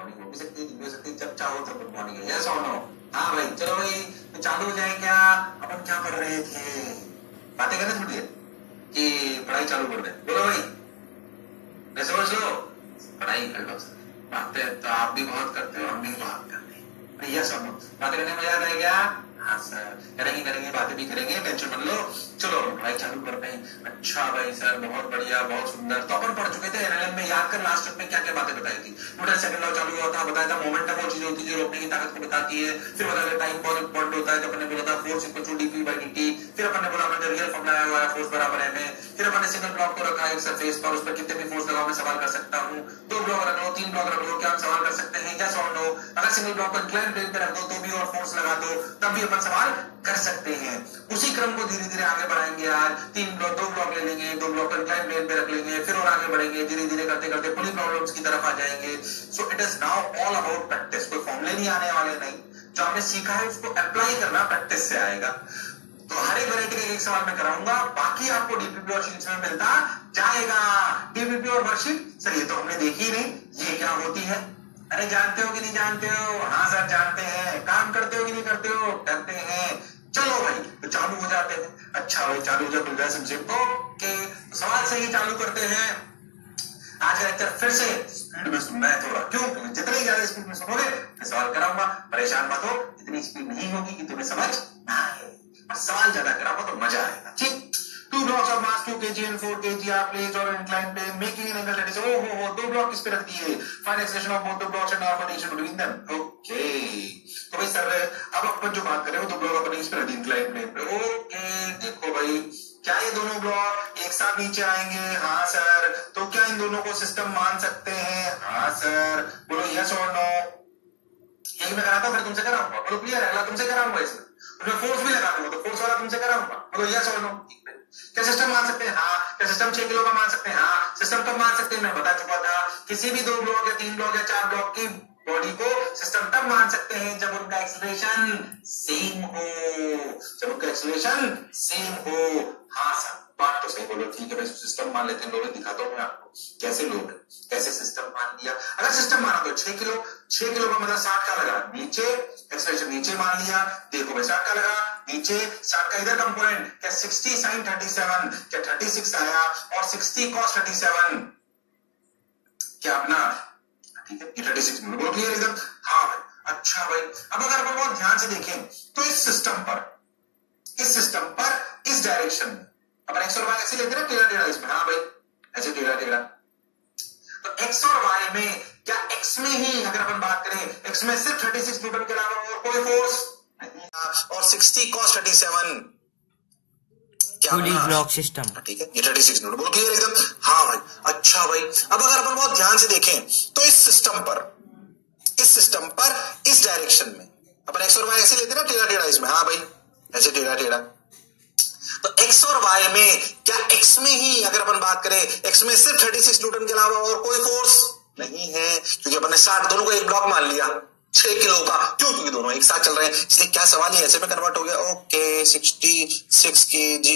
Morning हो भी सकती है, दिन भी हो सकती है, जब चाहो तब गुड मॉर्निंग है। यस और नो? हाँ भाई चलो भाई तो चालू हो जाए क्या? अपन क्या पढ़ रहे थे? बातें करें थोड़ी देर कि पढ़ाई चालू कर दे? बोलो भाई कैसे हो? चलो पढ़ाई कर लो। बातें तो आप भी बहुत करते हो, हम भी बहुत करते हैं। यस और नो? बातें करने में मजा आता है क्या? हाँ सर करेंगे करेंगे, बातें भी करेंगे, टेंशन मत लो। चलो पढ़ाई चालू करते हैं। अच्छा भाई सर बहुत बढ़िया बहुत सुंदर। तो अपन पढ़ चुके थे एनएलएम में, याद कर लास्ट में क्या क्या बातें बताई थी। न्यूटन सेकंड लॉ चालू हुआ था, बताया था मोमेंटम वो चीज होती है जो रोकने की ताकत को बताती है। फिर बताया टाइम बहुत इंपॉर्टेंट होता है, तो अपन ने बोला था force equal to dp by dt. फिर अपन ने बोला अपन ने रियल फॉर्मूला आया हुआ है फोर्स बराबर है में। फिर अपन ने सिंगल ब्लॉक को रखा है एक सरफेस पर, उस पर कितने भी फोर्स लगाओ मैं सवाल कर सकता हूँ। 2 ब्लॉक रख लो 3 ब्लॉक रख लो, क्या हम सवाल कर सकते हैं? यस और नो? अगर सिंगल ब्लॉक को इंक्लाइन प्लेन पे रख दो तो भी और फोर्स लगा दो तब भी अपन सवाल कर सकते हैं। उसी क्रम को धीरे धीरे आगे बढ़ाएंगे यार। 2 ब्लॉक ले लेंगे, 2 ब्लॉक इंक्लाइन प्लेन पे रख लेंगे, फिर और आगे बढ़ेंगे धीरे धीरे करते करते पुली प्रॉब्लम्स की तरफ आ जाएंगे। So it is now all about practice. कोई फॉर्मूले नहीं आने वाले, नहीं, जो आपने सीखा है उसको अप्लाई करना प्रैक्टिस से आएगा। तो हर एक वैरायटी का एक सवाल मैं कराऊंगा, बाकी आपको डीपीपी और शीट्स में मिलता जाएगा। डीपीपी और वर्कशीट सर ये तो हमने देखी नहीं, ये क्या होती है? अरे जानते हो कि नहीं जानते हो? हाँ सर जानते हैं। काम करते हो कि नहीं करते हो? करते हैं। चलो भाई तो चालू हो जाते हैं। अच्छा भाई चालू हो जाए सब्जेक्ट। ओके तो सवाल से ही चालू करते हैं। आज का लेक्चर फिर से स्पीड में सुनना है थोड़ा, क्यों? क्योंकि जितनी ज्यादा स्पीड में सुनोगे मैं सवाल कराऊंगा। परेशान मत हो, इतनी स्पीड नहीं होगी कि तुम्हें समझ ना आए, और सवाल ज्यादा कराऊंगा तो मजा आएगा। ठीक? 2 blocks of mass 2 kg and 4 kg are placed on an inclined plane making an angle that is oh 2 block किस पे रख दिए? Find acceleration of both the blocks and normal relation between them. Okay तो भाई sir अब अपन जो बात कर रहे हो 2 ब्लॉक अपन इस पे रख दिए इंक्लाइंड प्लेन पे। ओके देखो भाई क्या ये दोनों ब्लॉक एक साथ नीचे आएंगे? हाँ सर। तो क्या इन दोनों को सिस्टम मान सकते हैं? हाँ सर। बोलो यस और नो? यही मैं कराता हूं फिर तुमसे कराऊंगा। बोलो क्लियर है? अगला तुमसे कराऊंगा, इसमें मैं फोर्स भी लगा दूंगा तो फोर्स वाला तुमसे कराऊंगा। बोलो यस और नो? क्या सिस्टम मान सकते हैं? हाँ। क्या सिस्टम 6 किलो का मान सकते हैं? हाँ। सिस्टम कब मान सकते हैं? मैं बता चुका था। किसी भी 2 ब्लॉक या 3 ब्लॉक या 4 ब्लॉक की बॉडी को सिस्टम तब मान सकते हैं जब उनका एक्सेलरेशन सेम हो। जब उनका एक्सेलरेशन सेम हो। हाँ सर बात तो सही बोलो। ठीक है भाई सिस्टम मान लेते हैं। लोग दिखाता हूं मैं आपको कैसे लोग कैसे सिस्टम मान लिया। अगर सिस्टम माना तो 6 किलो, 6 किलो का मतलब 60 का लगा नीचे, एक्सेलरेशन नीचे मान लिया। देखो भाई 60 का लगा नीचे, 60 का इधर कंपोनेंट क्या 60 sin 37 क्या 36 आया, और 60 cos 37 क्या अपना ठीक है 36 मिनट। बोलो क्लियर एकदम? हाँ भाई। अच्छा भाई अब अगर अपन बहुत ध्यान से देखें तो इस सिस्टम पर इस डायरेक्शन में अपन एक्स और वाई ऐसे लेते ना टेढ़ा टेढ़ा इसमें। हाँ भाई ऐसे टेढ़ा टेढ़ा। तो एक्स और वाई में क्या एक्स में ही अगर अपन बात करें एक्स में सिर्फ 36 न्यूटन के अलावा और कोई फोर्स नहीं, और 60 cos 37 क्या ब्लॉक सिस्टम ठीक है ये 36 न्यूटन। बोलो क्लियर एकदम? हाँ भाई। अच्छा भाई अब अगर अपन बहुत ध्यान से देखें तो इस सिस्टम पर इस डायरेक्शन में अपन एक्स और वाई ऐसे लेते ना टेढ़ा टेढ़ा इसमें। हाँ भाई ऐसे टेढ़ा टेढ़ा। तो x और y में क्या x में ही अगर अपन बात करें x में सिर्फ 36 न्यूटन के अलावा और कोई फोर्स नहीं है, क्योंकि अपन ने 60 दोनों को एक ब्लॉक मान लिया 6 किलो का। क्यों? क्योंकि दोनों एक साथ चल रहे हैं, इसलिए क्या सवाल ही ऐसे में कन्वर्ट हो गया। ओके 66 kg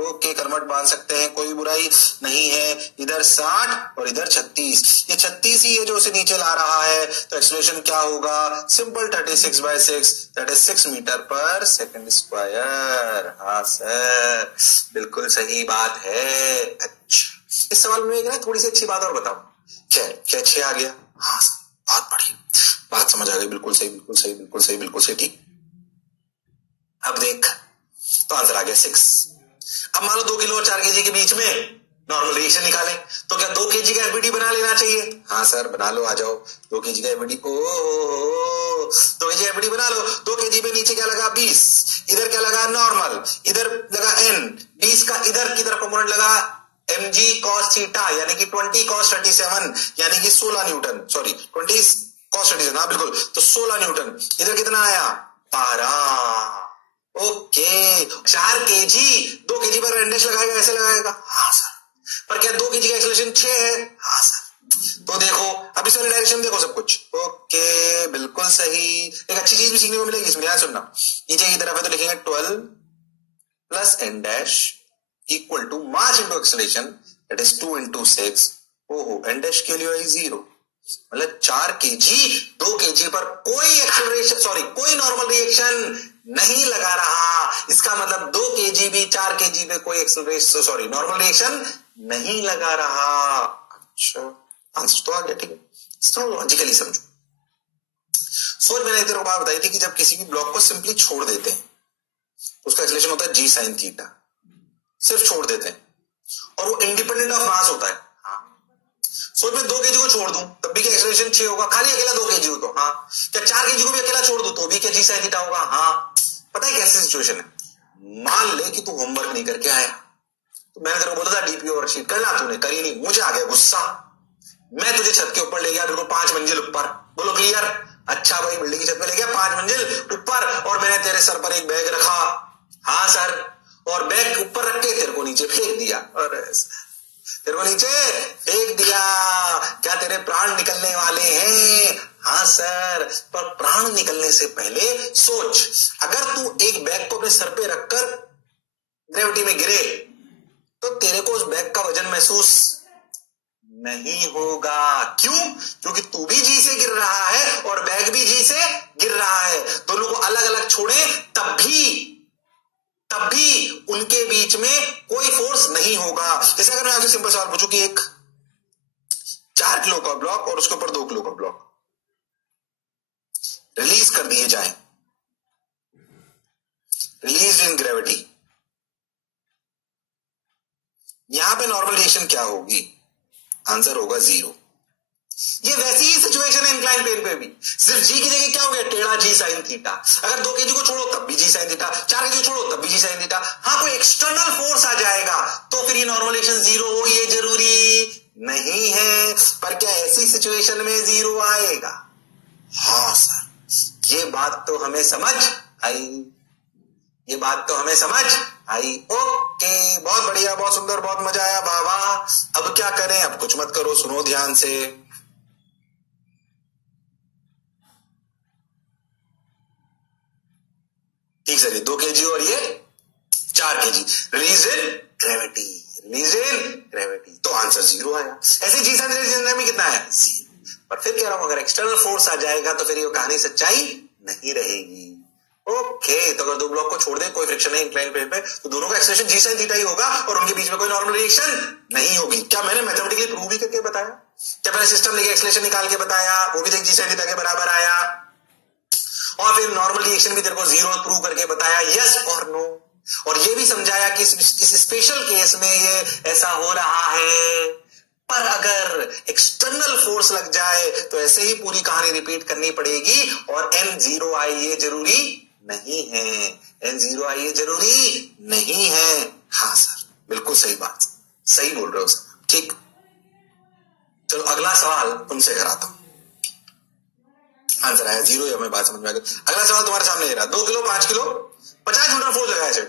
ओके कन्वर्ट मान सकते हैं, कोई बुराई नहीं है। इधर 60 और इधर 36, ये 36 ही है जो उसे नीचे ला रहा है। तो एक्सेलरेशन क्या होगा? सिंपल 36/6 दैट इज 6 मीटर पर सेकंड स्क्वायर। हाँ सर बिल्कुल सही बात है। अच्छा इस सवाल में ना थोड़ी सी अच्छी बात और बताओ। क्या 6 आ गया? हाँ सर बहुत बढ़िया बात समझ आ गई। बिल्कुल सही बिल्कुल सही बिल्कुल सही बिल्कुल सही। ठीक अब देख तो आंसर आ गया 6। अब मान लो 2 किलो और 4 केजी के बीच में नॉर्मल रिएक्शन निकालें तो क्या 2 केजी का एफबीडी बना लेना चाहिए? हाँ सर बना लो, आ जाओ 2 केजी का एफबीडी। 2 केजी एफबीडी बना लो। 2 केजी पे नीचे क्या लगा? 20, इधर क्या लगा? नॉर्मल, इधर लगा n, 20 का इधर की तरफ कंपोनेंट लगा mg cos थीटा यानी कि 20 cos 37 यानी कि 16 न्यूटन, सॉरी 20 cos 37। हाँ बिल्कुल तो 16 न्यूटन। इधर कितना आया? 12। ओके 4 केजी 2 केजी पर रेंडेश लगाएगा ऐसे लगाएगा? हाँ सर। पर क्या 2 केजी का एक्सेलरेशन 6 है? हाँ सर। तो देखो अब इस वाले डायरेक्शन देखो सब कुछ ओके बिल्कुल सही। एक अच्छी चीज भी सीखने को मिलेगी इसमें, ध्यान सुनना। नीचे की तरफ है तो लिखेंगे 12 plus n dash equal to mass into acceleration that is 2 into 6। ओहो n डैश के लिए 0 मतलब 4 kg 2 kg पर कोई एक्सेलरेशन, सॉरी कोई नॉर्मल रिएक्शन नहीं लगा रहा। इसका मतलब 2 kg भी 4 kg पे कोई एक्सेलरेशन, सॉरी नॉर्मल रिएक्शन नहीं लगा रहा। अच्छा आंसर तो आ गया, ठीक है। इसको लॉजिकली समझो। सोच मैंने तेरे को बात बताई थी कि जब किसी भी ब्लॉक को सिंपली छोड़ देते हैं तो उसका एक्सेलरेशन होता है g sin थीटा। सिर्फ छोड़ देते हैं और वो इंडिपेंडेंट ऑफ मास होता है। सोच मैं 2 kg को छोड़ दूं तब भी क्या एक्सेलरेशन 6 होगा, खाली अकेला 2 kg हो तो। हाँ, क्या 4 kg को भी अकेला छोड़ दूं तो भी क्या g sin थीटा होगा। हाँ, पता है कैसी सिचुएशन है। मान ले कि तू होमवर्क नहीं करके आया, तो मैंने तेरे को बोला था डीपीओ वर्कशीट करना, तूने करी नहीं। मुझे आ गया गुस्सा, मैं तुझे छत के ऊपर ले गया, देखो 5 मंजिल ऊपर। बोलो क्लियर। अच्छा भाई, बिल्डिंग की छत पे ले गया 5 मंजिल ऊपर और मैंने तेरे सर पर एक बैग रखा। हाँ सर, और बैग ऊपर रख के तेरे को नीचे फेंक दिया। और तेरे को नीचे फेंक दिया, क्या तेरे प्राण निकलने वाले हैं? हाँ सर, पर प्राण निकलने से पहले सोच, अगर तू एक बैग को अपने सर पे रखकर ग्रेविटी में गिरे तो तेरे को उस बैग का वजन महसूस नहीं होगा। क्यों? क्योंकि तू भी जी से गिर रहा है और बैग भी जी से गिर रहा है। दोनों को अलग अलग छोड़े तब भी उनके बीच में कोई फोर्स नहीं होगा। जैसे अगर मैं आपसे सिंपल सवाल पूछूं कि एक 4 किलो का ब्लॉक और उसके ऊपर 2 किलो का ब्लॉक रिलीज कर दिए जाए, रिलीज इन ग्रेविटी, यहां पे नॉर्मल रिएक्शन क्या होगी? आंसर होगा 0। ये वैसी ही सिचुएशन है इंक्लाइन प्लेन पे भी, सिर्फ जी की जगह क्या हो गया? टेढ़ा जी साइन थीटा। अगर 2 kg को छोड़ो तब भी जी साइन थीटा, 4 kg को छोड़ो तब भी जी साइन थीटा। हाँ, कोई एक्सटर्नल फोर्स आ जाएगा तो फिर ये नॉर्मल रिएक्शन 0 हो, ये जरूरी नहीं है। पर क्या ऐसी सिचुएशन में 0 आएगा? हाँ सर, ये बात तो हमें समझ आई, ये बात तो हमें समझ आई। ओके, बहुत बढ़िया, बहुत सुंदर, बहुत मजा आया, वाह वाह। अब क्या करें? अब कुछ मत करो, सुनो ध्यान से। ठीक सर, ये 2 kg और ये 4 kg रिलीज इन ग्रेविटी, रिलीज इन ग्रेविटी, तो आंसर 0 आया। ऐसे जी साइन रिलीज में कितना है? 0। पर फिर कह रहा हूं अगर एक्सटर्नल फोर्स आ जाएगा तो फिर ये कहानी सच्चाई नहीं रहेगी। ओके, तो अगर 2 ब्लॉक को छोड़ दे, कोई फ्रिक्शन नहीं इंक्लाइन प्लेन पे, तो दोनों का एक्सेलरेशन जी साइन थीटा ही होगा और उनके बीच में कोई नॉर्मल रिएक्शन नहीं होगी। क्या मैंने मैथमेटिकली प्रूव भी करके बताया? क्या मैंने सिस्टम लेके एक्सेलरेशन निकाल के बताया? वो भी देख जी साइन थीटा के बराबर आया। और फिर नॉर्मल रिएक्शन भी तेरे को 0 प्रूव करके बताया, यस और नो। और ये भी समझाया कि इस स्पेशल केस में ये ऐसा हो रहा है। पर अगर एक्सटर्नल फोर्स लग जाए तो ऐसे ही पूरी कहानी रिपीट करनी पड़ेगी और n0 आए ये जरूरी नहीं है, n0 आए ये जरूरी नहीं है। हाँ सर, बिल्कुल सही बात, सही बोल रहे हो सर। ठीक, चलो अगला सवाल तुमसे कराता हूं। आंसर आया 0, या मैं बात समझ में आ गई। अगला सवाल तुम्हारे सामने ये रहा, 2 किलो 5 किलो 50 न्यूटन फोर्स लगाया जाए।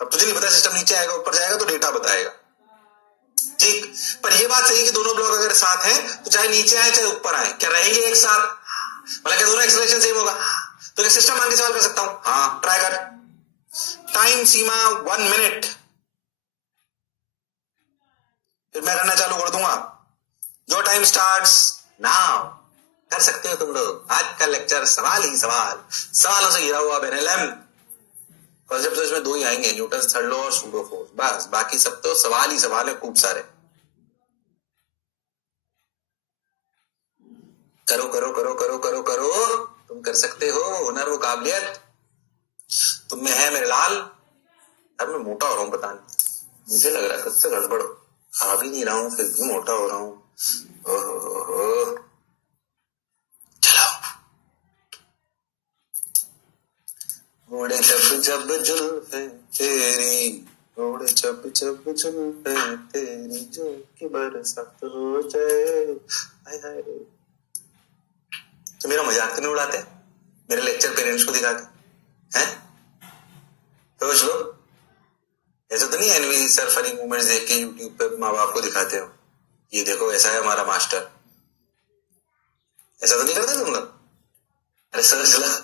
अब तुझे नहीं पता सिस्टम नीचे आएगा ऊपर जाएगा तो डेटा बताएगा, ठीक। पर ये बात सही है कि दोनों ब्लॉक अगर साथ हैं तो चाहे नीचे आए चाहे ऊपर आए, क्या रहेंगे एक साथ? मतलब क्या दोनों एक्सेलरेशन सेम होगा? तो एक सिस्टम मान के सवाल कर सकता हूं। हाँ, ट्राई कर। टाइम सीमा 1 मिनट, फिर मैं करना चालू कर दूंगा। जो टाइम स्टार्ट्स नाउ। कर सकते हो तुम लोग। आज का लेक्चर सवाल ही सवाल, सवालों से घिरा हुआ बेनेलम। कॉन्सेप्ट तो इसमें 2 ही आएंगे, न्यूटन थर्ड लॉ और सूडो फोर्स, बस। बाकी सब तो सवाल ही सवाल है, खूब सारे। करो करो करो करो करो करो, तुम कर सकते हो। हुनर वो काबिलियत तुम में है मेरे लाल। अब मैं मोटा हो रहा हूँ, पता नहीं, मुझे लग रहा है कुछ से गड़बड़। खा भी नहीं रहा हूँ फिर भी मोटा हो रहा हूँ। ओढ़े जब जब जुल्फे तेरी, ओढ़े जब जब जुल्फे तेरी, जो कि बरसात हो जाए। हाय हाय, तो मेरा मजाक तो नहीं उड़ाते मेरे लेक्चर पेरेंट्स को दिखा के? हैं? सोच लो, ऐसा तो नहीं एनवी सर फनी मूवमेंट्स देख के यूट्यूब पे माँ बाप को दिखाते हो, ये देखो ऐसा है हमारा मास्टर। ऐसा तो नहीं करते तुम लोग? अरे सर चलो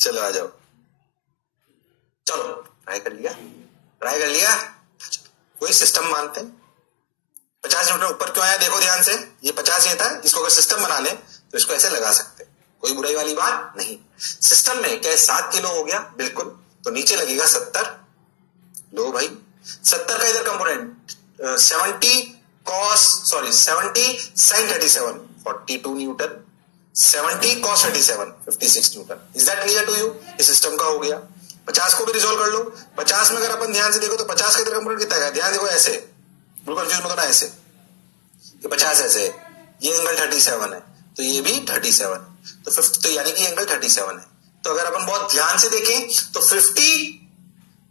चलो आ जाओ, चलो ट्राई कर लिया, ट्राई कर लिया। कोई सिस्टम मानते हैं? 50 न्यूटन ऊपर क्यों आया देखो ध्यान से, ये 50 ये था, इसको अगर सिस्टम बना ले तो इसको ऐसे लगा सकते, कोई बुराई वाली बात नहीं। सिस्टम में क्या 7 किलो हो गया, बिल्कुल, तो नीचे लगेगा 70। लो भाई 70 का इधर component 70 sin 37 42 newton, 70 cos 37 56 newton. Is that clear to you? ये सिस्टम का हो गया। 50 को भी रिजोल्व कर लो। 50 में अगर अपन ध्यान से देखो तो 50 का इधर कंपोनेंट कितना है, ध्यान देखो ऐसे, बिल्कुल कंफ्यूज मत होना, ऐसे ये 50 ऐसे, ये एंगल 37 है, तो ये भी 37, तो 50, तो यानी कि एंगल 37 है। तो अगर अपन बहुत ध्यान से देखें तो 50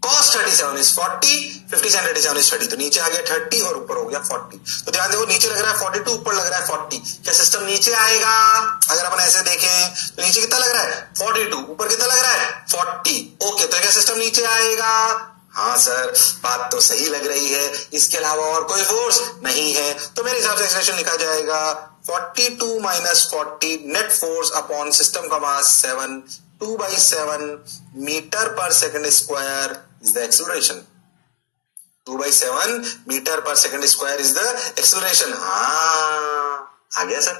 cos 37 is 40, 50 sin 37 is 30, तो नीचे आ गया 30 और ऊपर हो गया 40। तो ध्यान देखो नीचे लग रहा है 42, ऊपर लग रहा है 40। क्या सिस्टम नीचे आएगा? अगर अपन ऐसे देखें तो नीचे कितना लग रहा है 42, ऊपर कितना लग रहा है 40। ओके, तो क्या सिस्टम नीचे आएगा? हाँ सर, बात तो सही लग रही है, इसके अलावा और कोई फोर्स नहीं है। तो मेरे हिसाब से एक्सप्रेशन लिखा जाएगा 42 - 40 नेट फोर्स अपॉन सिस्टम का मास 7, 2/7 मीटर पर second square is the acceleration. 2/7 metre पर second square is the acceleration. हाँ, आ गया सर,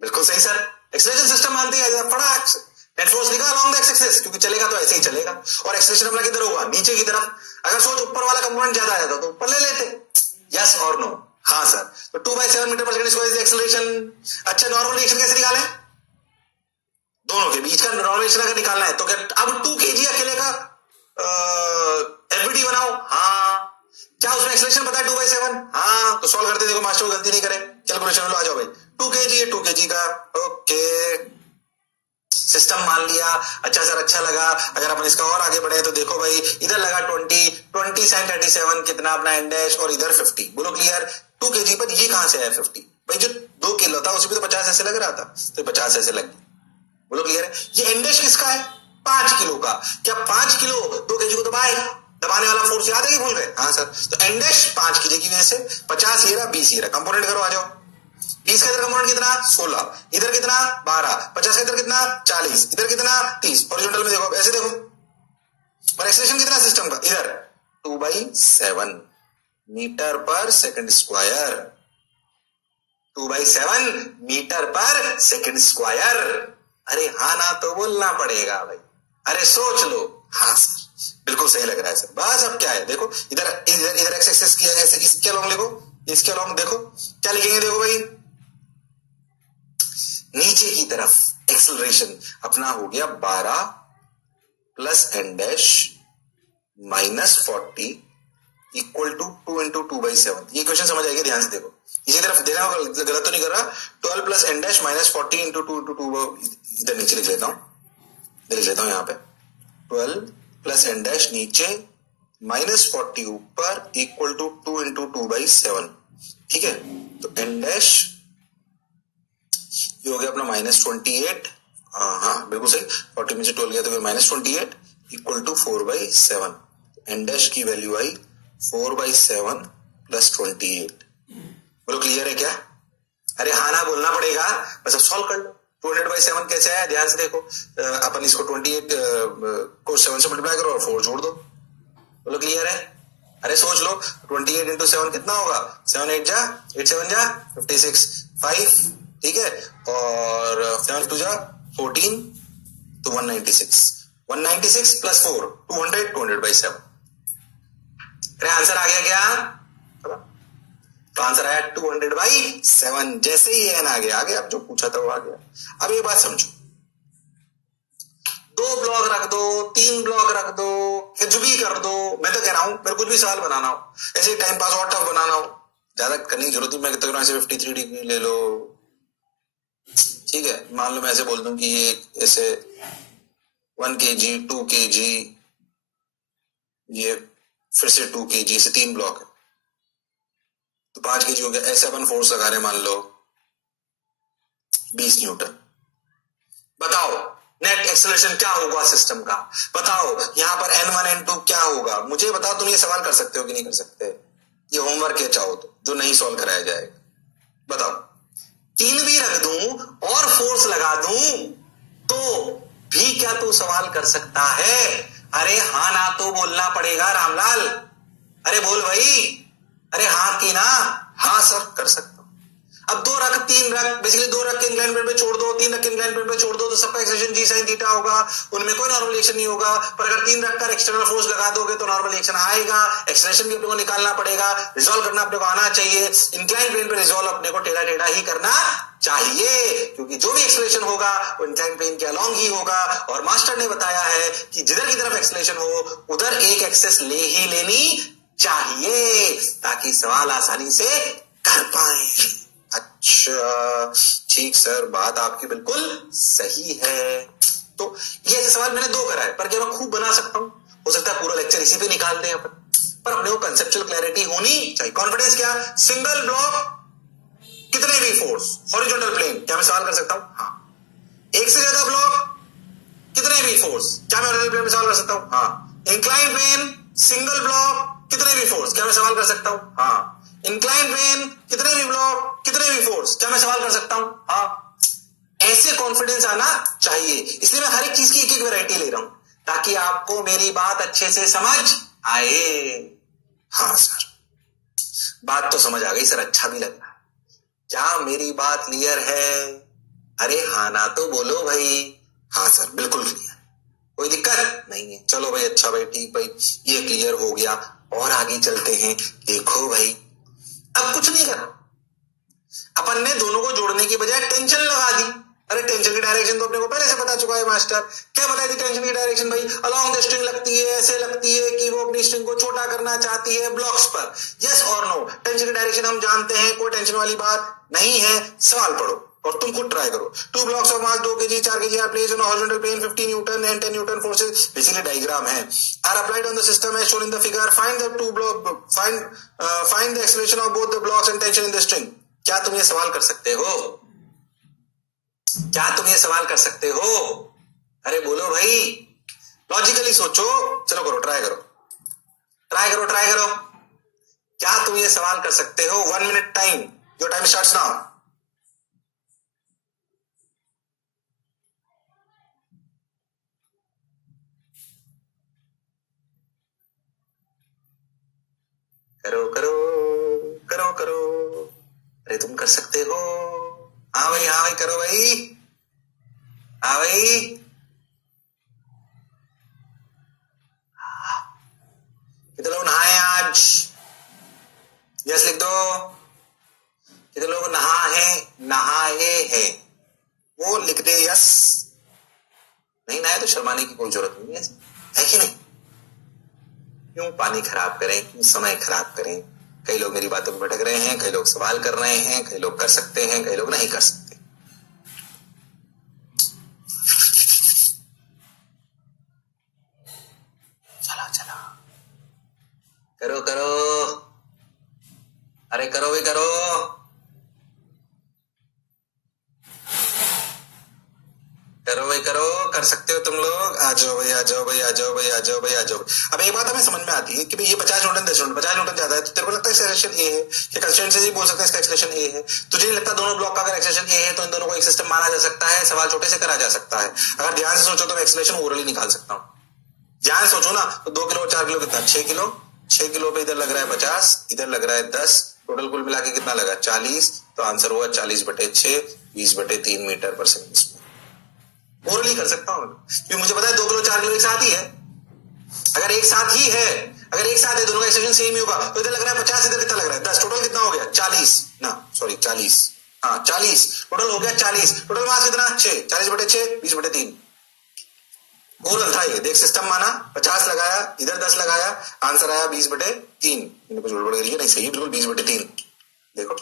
बिल्कुल सही सर। एक्सेलरेशन सिस्टम मानते हैं, फटाक नेट फोर्स लिखा along the x-axis, क्योंकि चलेगा तो ऐसे ही चलेगा। और एक्सेलरेशन अपना किधर होगा? नीचे की तरफ। अगर सोच ऊपर वाला कंपोनेंट ज्यादा आ जाता तो ऊपर ले लेते, यस और नो? हाँ सर। तो 2/7 मीटर पर सेकंड स्क्वायर इज एक्सेलरेशन। अच्छा, नॉर्मल रिएक्शन कैसे निकालें? दोनों के बीच का नॉर्मल रिएक्शन अगर निकालना है तो क्या अब 2 kg अकेले का एफबीटी बनाओ? हाँ। क्या उसमें एक्सेलरेशन पता है 2/7? हाँ, तो सॉल्व करते देखो, मास्टर गलती नहीं करे, कैलकुलेशन में लो, आ जाओ भाई। 2 kg है, 2 kg का, ओके, सिस्टम मान लिया। अच्छा सर, अच्छा लगा। अगर अपन इसका और आगे बढ़े तो देखो भाई, इधर लगा 20 sin 37 कितना अपना एन डैश, और इधर 50। बोलो क्लियर? 2 kg पर ये कहां से आया 50? भाई जो 2 किलो था उसमें तो 50 ऐसे लग रहा था, तो 50 ऐसे लग गया। बोलो क्लियर है? ये एन डैश किसका है? 5 किलो का। क्या 5 किलो 2 kg को दबाने वाला फोर्स याद है कि भूल गए? हाँ सर। तो एन डैश 5 kg की वजह से 50 ये रहा, 20 ये रहा, कंपोनेंट करो, आ जाओ। 20 का इधर कंपोनेंट कितना? 16, इधर कितना? 12, 50 का इधर कितना? 40, इधर कितना? 30। हॉरिजॉन्टल में देखो, ऐसे देखो। और एक्सेलरेशन कितना सिस्टम का? इधर 2/7 मीटर पर सेकंड स्क्वायर, 2/7 मीटर पर सेकंड स्क्वायर। अरे हाँ ना, तो बोलना पड़ेगा भाई, अरे सोच लो। हाँ सर, बिल्कुल सही लग रहा है सर। बस अब क्या है, देखो इधर इधर इधर एक्स एक्सिस किया है, इसके अलोंग लिखो, इसके अलोंग देखो क्या लिखेंगे, देखो भाई नीचे की तरफ एक्सेलरेशन अपना हो गया 12 plus n dash minus 40 equal to 2 × 2/7। ये क्वेश्चन समझ आएगा, ध्यान से देखो, इसी तरफ देखना, गलत तो नहीं कर रहा। 12 प्लस एन डैश माइनस 40 × 2 × 2, इधर नीचे लिख लेता हूं, लिख लेता हूं यहाँ पे 12 प्लस एन डैश नीचे माइनस 40 ऊपर इक्वल टू 2 × 2/7। ठीक है, तो एन डैश ये हो गया अपना -28, हाँ बिल्कुल सही, 40 में से 12 गया तो फिर -28 इक्वल टू 4/7। एन डैश की वैल्यू आई 4/7 प्लस 28। बोलो क्लियर है क्या? अरे हाँ ना बोलना पड़ेगा, बस अब सॉल्व कर लो। 200/7 कैसे आया, ध्यान से देखो, अपन इसको 28 को 7 से मल्टीप्लाई करो और 4 जोड़ दो। बोलो क्लियर है? अरे सोच लो, 28 × 7 कितना होगा? 7 8 जा 8 7 जा 56 5, ठीक है, और 7 2 जा 14, तो 196 प्लस 4 200/7। अरे आंसर आ गया क्या? तो आंसर आया 200/7। जैसे ही एन आ गया, अब जो पूछा था वो आ गया। अब ये बात समझो, 2 ब्लॉक रख दो, 3 ब्लॉक रख दो, कुछ भी कर दो, मैं तो कह रहा हूं मेरे कुछ भी सवाल बनाना हो, ऐसे टाइम पास और टफ बनाना हो, ज्यादा करने की जरूरत नहीं। मैं कहता हूं ऐसे 53 डिग्री ले लो, ठीक है, मान लो मैं ऐसे बोल दूं कि ये ऐसे 1 kg 2 kg, ये फिर से 2 kg से 3 ब्लॉक है तो 5 kg हो गया। ऐसे अपन फोर्स लगा रहे हैं, मान लो 20 न्यूटन। बताओ नेट एक्सेलरेशन क्या होगा सिस्टम का? बताओ यहां पर N1 N2 क्या होगा? मुझे बताओ, तुम ये सवाल कर सकते हो कि नहीं कर सकते? ये होमवर्क है, चाहो तो, जो नहीं सॉल्व कराया जाएगा। बताओ, 3 भी रख दूं और फोर्स लगा दूं तो भी क्या तू सवाल कर सकता है? अरे हाँ ना तो बोलना पड़ेगा रामलाल, अरे बोल भाई, अरे हाँ की ना, हाँ सर कर सकता हूं। अब 2 रख 3 रख, बेसिकली 2 रख के इंक्लाइन प्लेन पे छोड़ दो, 3 रख के इंक्लाइन प्लेन पे छोड़ दो, तो सबका एक्सलेशन जी साइन थीटा होगा, उनमें कोई नॉर्मल रिएक्शन नहीं होगा। पर अगर 3 रखकर एक्सटर्नल फोर्स लगा दोगे तो नॉर्मल रिएक्शन आएगा, एक्सलेशन भी अपने को निकालना पड़ेगा, रिजॉल्व करना अपने को आना चाहिए। इंक्लाइन प्लेन पे रिजॉल्व अपने को टेढ़ा टेढ़ा ही करना चाहिए, क्योंकि जो भी एक्सलेशन होगा वो इंक्लाइन प्लेन के अलोंग ही होगा। और मास्टर ने बताया है कि जिधर की तरफ एक्सलेशन हो उधर एक एक्सेस ले ही लेनी चाहिए, ताकि सवाल आसानी से कर पाए। अच्छा ठीक सर, बात आपकी बिल्कुल सही है। तो ये ऐसे सवाल मैंने 2 करा है, पर क्या मैं खूब बना सकता हूं? हो सकता है पूरा लेक्चर इसी पे निकाल दें अपन, पर अपने को कंसेप्चुअल क्लैरिटी होनी चाहिए। कॉन्फिडेंस क्या? सिंगल ब्लॉक कितने भी फोर्स, हॉरिजॉन्टल प्लेन, क्या मैं सवाल कर सकता हूं? हाँ। एक से ज्यादा ब्लॉक कितने भी फोर्स, क्या मैं हॉरिजॉन्टल प्लेन में सवाल कर सकता हूं? हाँ। इंक्लाइन प्लेन सिंगल ब्लॉक कितने भी फोर्स, क्या मैं सवाल कर सकता हूं? हाँ। इंक्लाइन प्लेन कितने भी ब्लॉक कितने भी फोर्स, क्या मैं सवाल कर सकता हूं? हाँ। ऐसे कॉन्फिडेंस आना चाहिए, इसलिए मैं हर एक चीज की एक एक वैरायटी ले रहा हूं, ताकि आपको मेरी बात अच्छे से समझ आए। हाँ सर, बात तो समझ आ गई सर, अच्छा भी लग रहा है। क्या मेरी बात क्लियर है? अरे हाँ ना तो बोलो भाई। हाँ सर बिल्कुल क्लियर, कोई दिक्कत नहीं है। चलो भाई, अच्छा भाई, ठीक भाई, ये क्लियर हो गया। और आगे चलते हैं। देखो भाई, अब कुछ नहीं करा, अपन ने दोनों को जोड़ने की बजाय टेंशन लगा दी। अरे टेंशन की डायरेक्शन तो अपने को पहले से पता चुका है मास्टर। क्या बताई थी टेंशन की डायरेक्शन भाई? अलोंग द स्ट्रिंग लगती है, ऐसे लगती है कि वो अपनी स्ट्रिंग को छोटा करना चाहती है ब्लॉक्स पर। यस और नो? टेंशन की डायरेक्शन हम जानते हैं, कोई टेंशन वाली बात नहीं है। सवाल पढ़ो और तुम खुद ट्राई करो। 2 blocks of mass 2 kg 4 kg are placed on a horizontal plane, 50 Newton and 10 Newton forces, basically diagram है, are applied on the system as shown in the figure. Find the acceleration of both the blocks and tension in the string. क्या तुम ये सवाल कर सकते हो? क्या तुम ये सवाल कर सकते हो? अरे बोलो भाई, लॉजिकली सोचो। चलो करो, ट्राई करो, ट्राई करो, ट्राई करो। क्या तुम ये सवाल कर सकते हो? 1 minute time, your time starts now. करो करो करो करो। अरे तुम कर सकते हो। हाँ भाई, हाँ भाई, करो भाई, हाँ भाई। कितने लोग नहाए आज? यस लिख दो। कितने लोग नहाए हैं वो लिख दे यस। नहीं नहाए तो शर्माने की कोई जरूरत नहीं है कि नहीं? क्यों पानी खराब करें, क्यों समय खराब करें? कई लोग मेरी बातों पर भटक रहे हैं, कई लोग सवाल कर रहे हैं, कई लोग कर सकते हैं, कई लोग नहीं कर सकते। चलो चलो, करो करो, अरे करो भी करो। करो भाई करो, कर सकते हो तुम लोग। आ जाओ भाई, आ जाओ भाई, आ जाओ भाई, आ जाओ भाई, आ जाओ। अब एक बात हमें समझ में आती है कि भाई ये 50 न्यूटन 10 न्यूटन, 50 न्यूटन ज्यादा है, तो तेरे को लगता है एक्सेलरेशन ए है, कि कंस्ट्रेंट से ही बोल सकते हैं इसका एक्सेलरेशन ए है। तुझे नहीं लगता दोनों ब्लॉक का अगर एक्सेलरेशन ए है तो इन दोनों को एक सिस्टम माना जा सकता है? सवाल छोटे से करा जा सकता है। अगर ध्यान से सोचो तो मैं एक्सेलरेशन ओरली निकाल सकता हूँ। ध्यान से सोचो ना, तो 2 किलो 4 किलो कितना? 6 किलो। 6 किलो पे इधर लग रहा है 50, इधर लग रहा है 10, टोटल कुल मिला के कितना लगा? 40। तो आंसर हुआ 40/6, 20/3 मीटर पर सेकंड। ओरली कर सकता हूं क्योंकि मुझे पता है 2 किलो 4 किलो एक साथ ही है। अगर एक साथ ही है, अगर एक साथ है, दोनों का एक्सटेंशन सेम ही होगा, तो इधर लग रहा है 50, इधर कितना लग रहा है 10, टोटल कितना हो गया? 40 ना, सॉरी 40, हाँ 40 टोटल हो गया। 40 टोटल मास कितना? 6, 40/6, 20/3। ओरल था ये, देख सिस्टम माना, 50 लगाया, इधर 10 लगाया, आंसर आया 20/3। मैंने कुछ गड़बड़ करी है? नहीं, सही है बिल्कुल, 20/3। देखो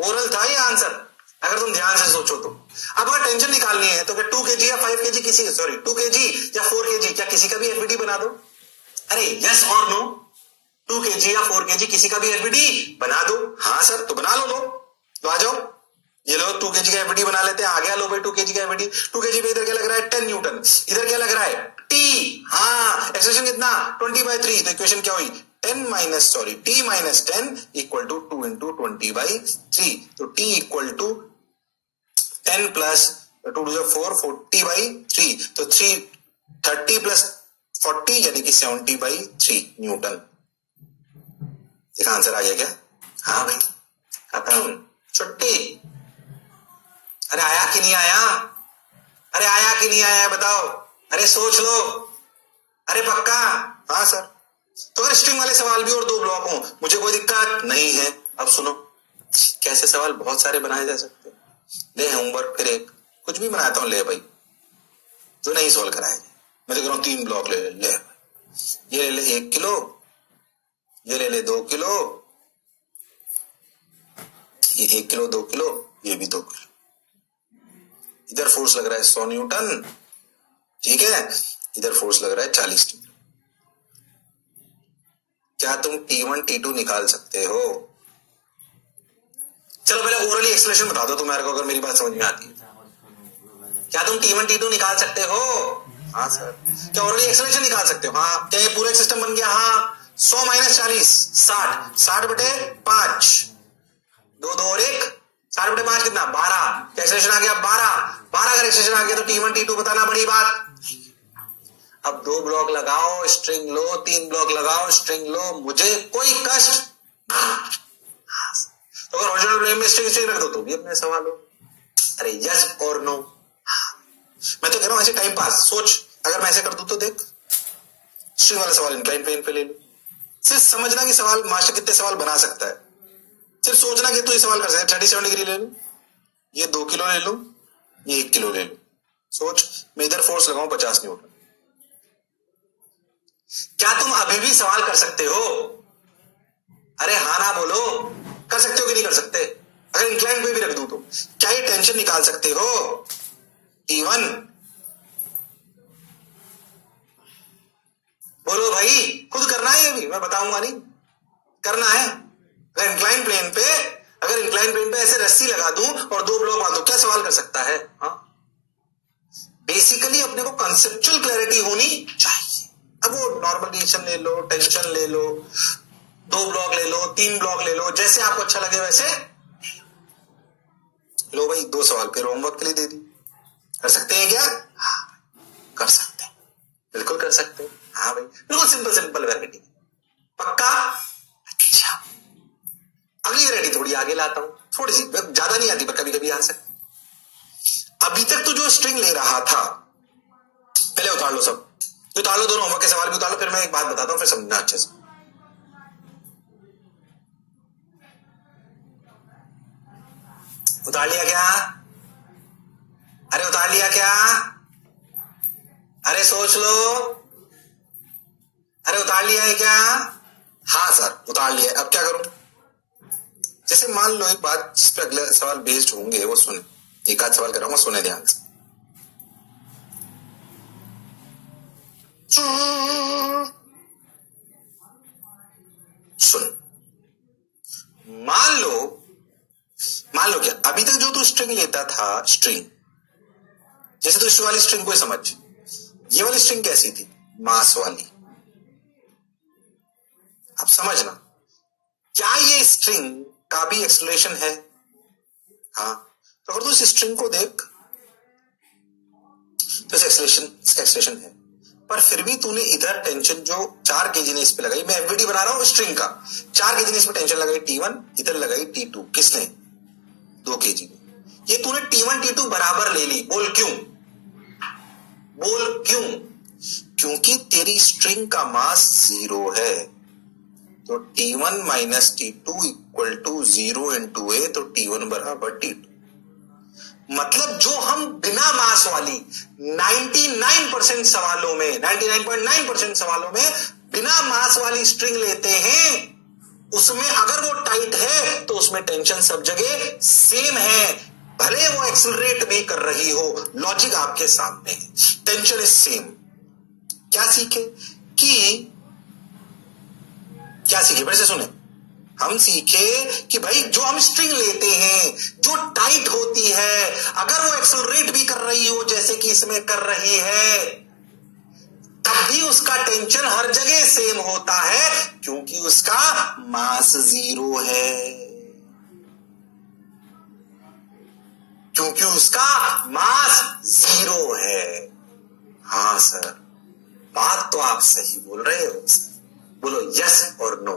ओरल था ये आंसर, अगर तुम ध्यान से सोचो तो। अब अगर टेंशन निकालनी है तो 2 kg या 5 kg किसी, सॉरी 2 kg या 4 kg, क्या किसी का भी एफबीडी बना दो? अरे यस और नो? 2 kg या 4 kg किसी का भी एफबीडी बना दो? हाँ सर, तो बना लो दो, तो आ जाओ, ये लो 2 kg का एफबीडी बना लेते हैं। आ गया, लो भाई 2 kg का एफबीडी। 2 kg पे इधर क्या लग रहा है? 10 न्यूटन। इधर क्या लग रहा है? टी। हाँ, एक्सप्रेशन कितना? 20/3। तो इक्वेशन क्या हुई? t minus 10 equal to 2 into 20/3। तो t equal to 10 plus 2 to the 4, 40/3। तो 30 plus 40 यानी कि 70/3 न्यूटन। देखा आंसर आ गया क्या? हाँ भाई, खत्म, छुट्टी। अरे आया कि नहीं आया, अरे आया कि नहीं आया बताओ, अरे सोच लो, अरे पक्का। हाँ सर। तो अगर स्ट्रिंग वाले सवाल भी और 2 ब्लॉक हो, मुझे कोई दिक्कत नहीं है। अब सुनो, कैसे सवाल बहुत सारे बनाए जा सकते हैं। ले होमवर्क फिर एक कुछ भी बनाता हूं, ले भाई जो नहीं सोल्व कराएंगे। मैं तो कह रहा हूं 3 ब्लॉक ले ले, ये ले ले 1 किलो, ये ले ले 2 किलो, ये 1 किलो 2 किलो, ये भी 2 किलो। इधर फोर्स लग रहा है 100 न्यूटन, ठीक है, इधर फोर्स लग रहा है 40 न्यूटन। क्या तुम T1 T2 निकाल सकते हो? चलो पहले ओरली एक्सप्लेनेशन बता दो तुम्हारे को, अगर मेरी बात समझ में आती है। क्या तुम T1 T2 निकाल सकते हो? हाँ सर। क्या ओरली एक्सप्लेनेशन निकाल सकते हो? हाँ। क्या ये पूरा सिस्टम बन गया? हाँ। 100 - 40 60, 60/5, 2 2 और 1, 60/5 कितना? 12। एक्सप्लेनेशन आ गया 12 अगर एक्सप्लेनेशन आ गया तो T1 T2 बताना बड़ी बात। अब 2 ब्लॉक लगाओ, स्ट्रिंग लो, 3 ब्लॉक लगाओ, स्ट्रिंग लो, मुझे कोई कष्ट। तो अगर ओरिजिनल प्लेन में स्ट्रिंग रख दो तो भी अपने सवाल हो। अरे यस और नो। मैं तो कह रहा हूं ऐसे टाइम पास सोच, अगर मैं ऐसे कर दूं तो देख, स्ट्रिंग वाला सवाल इंक्लाइन प्लेन पे ले लो। सिर्फ समझना कि सवाल मास्टर कितने सवाल बना सकता है, सिर्फ सोचना कि तू ये सवाल कर सकता है। 37 डिग्री ले लो, ये 2 किलो ले लो, ये 1 किलो ले लो, सोच मैं इधर फोर्स लगाऊं 50 न्यूटन। क्या तुम अभी भी सवाल कर सकते हो? अरे हाँ ना बोलो, कर सकते हो कि नहीं कर सकते? अगर इंक्लाइन पे भी रख दूं तो क्या ये टेंशन निकाल सकते हो? T1 बोलो भाई, खुद करना है, ये भी मैं बताऊंगा नहीं, करना है। अगर इंक्लाइन प्लेन पे ऐसे रस्सी लगा दूं और 2 ब्लॉक बांधूं, क्या सवाल कर सकता है? हाँ। बेसिकली अपने को कंसेप्चुअल क्लैरिटी होनी चाहिए। अब वो नॉर्मल डिवीजन ले लो, टेंशन ले लो, 2 ब्लॉक ले लो, 3 ब्लॉक ले लो, जैसे आपको अच्छा लगे वैसे लो। भाई 2 सवाल फिर होमवर्क के लिए दे दी। कर सकते हैं क्या? हाँ कर सकते हैं, बिल्कुल कर सकते हैं। हाँ भाई बिल्कुल सिंपल वैरायटी। पक्का? अच्छा, अगली वैरायटी थोड़ी आगे लाता हूं, थोड़ी सी, ज्यादा नहीं आती पर कभी कभी आ सकती। अभी तक तो जो स्ट्रिंग ले रहा था, पहले उतार लो सब, उतार लो दोनों होमवर्क के सवाल भी उतार लो, फिर मैं एक बात बताता हूं, फिर समझना अच्छे से। उतार लिया क्या? अरे उतार लिया क्या? अरे सोच लो, अरे उतार लिया है क्या? हाँ सर उतार लिया। अब क्या करूं? जैसे मान लो एक बात जिस पर अगले सवाल बेस्ड होंगे वो सुने, एक आध सवाल कराऊंगा, सुने ध्यान से। सुन, मान लो क्या, अभी तक जो तू स्ट्रिंग लेता था, स्ट्रिंग जैसे तो इस वाली स्ट्रिंग को समझ, ये वाली स्ट्रिंग कैसी थी? मास वाली। अब समझना, क्या ये स्ट्रिंग का भी एक्सेलरेशन है? हाँ। तो अगर तू इस स्ट्रिंग को देख तो एक्सेलरेशन है, पर फिर भी तूने इधर टेंशन जो 4 kg ने इस पे लगाई, मैं एफबीडी बना रहा हूं स्ट्रिंग का, 4 kg ने इस पे टेंशन लगाई T1, इधर लगाई T2, किसने? 2 kg ने। ये तूने T1 T2 बराबर ले ली, बोल क्यों? क्योंकि तेरी स्ट्रिंग का मास 0 है, तो T1 - T2 = 0 × A, तो T1 = T2। मतलब जो हम बिना मास वाली 99.9% सवालों में बिना मास वाली स्ट्रिंग लेते हैं, उसमें अगर वो टाइट है तो उसमें टेंशन सब जगह सेम है, भले वो एक्सेलरेट भी कर रही हो, लॉजिक आपके सामने है, टेंशन इज सेम। क्या सीखे फिर से सुने, हम सीखे कि भाई जो हम स्ट्रिंग लेते हैं जो टाइट होती है, अगर वो एक्सेलरेट भी कर रही हो जैसे कि इसमें कर रही है, तब भी उसका टेंशन हर जगह सेम होता है, क्योंकि उसका मास 0 है, हाँ सर, बात तो आप सही बोल रहे हो, बोलो यस और नो।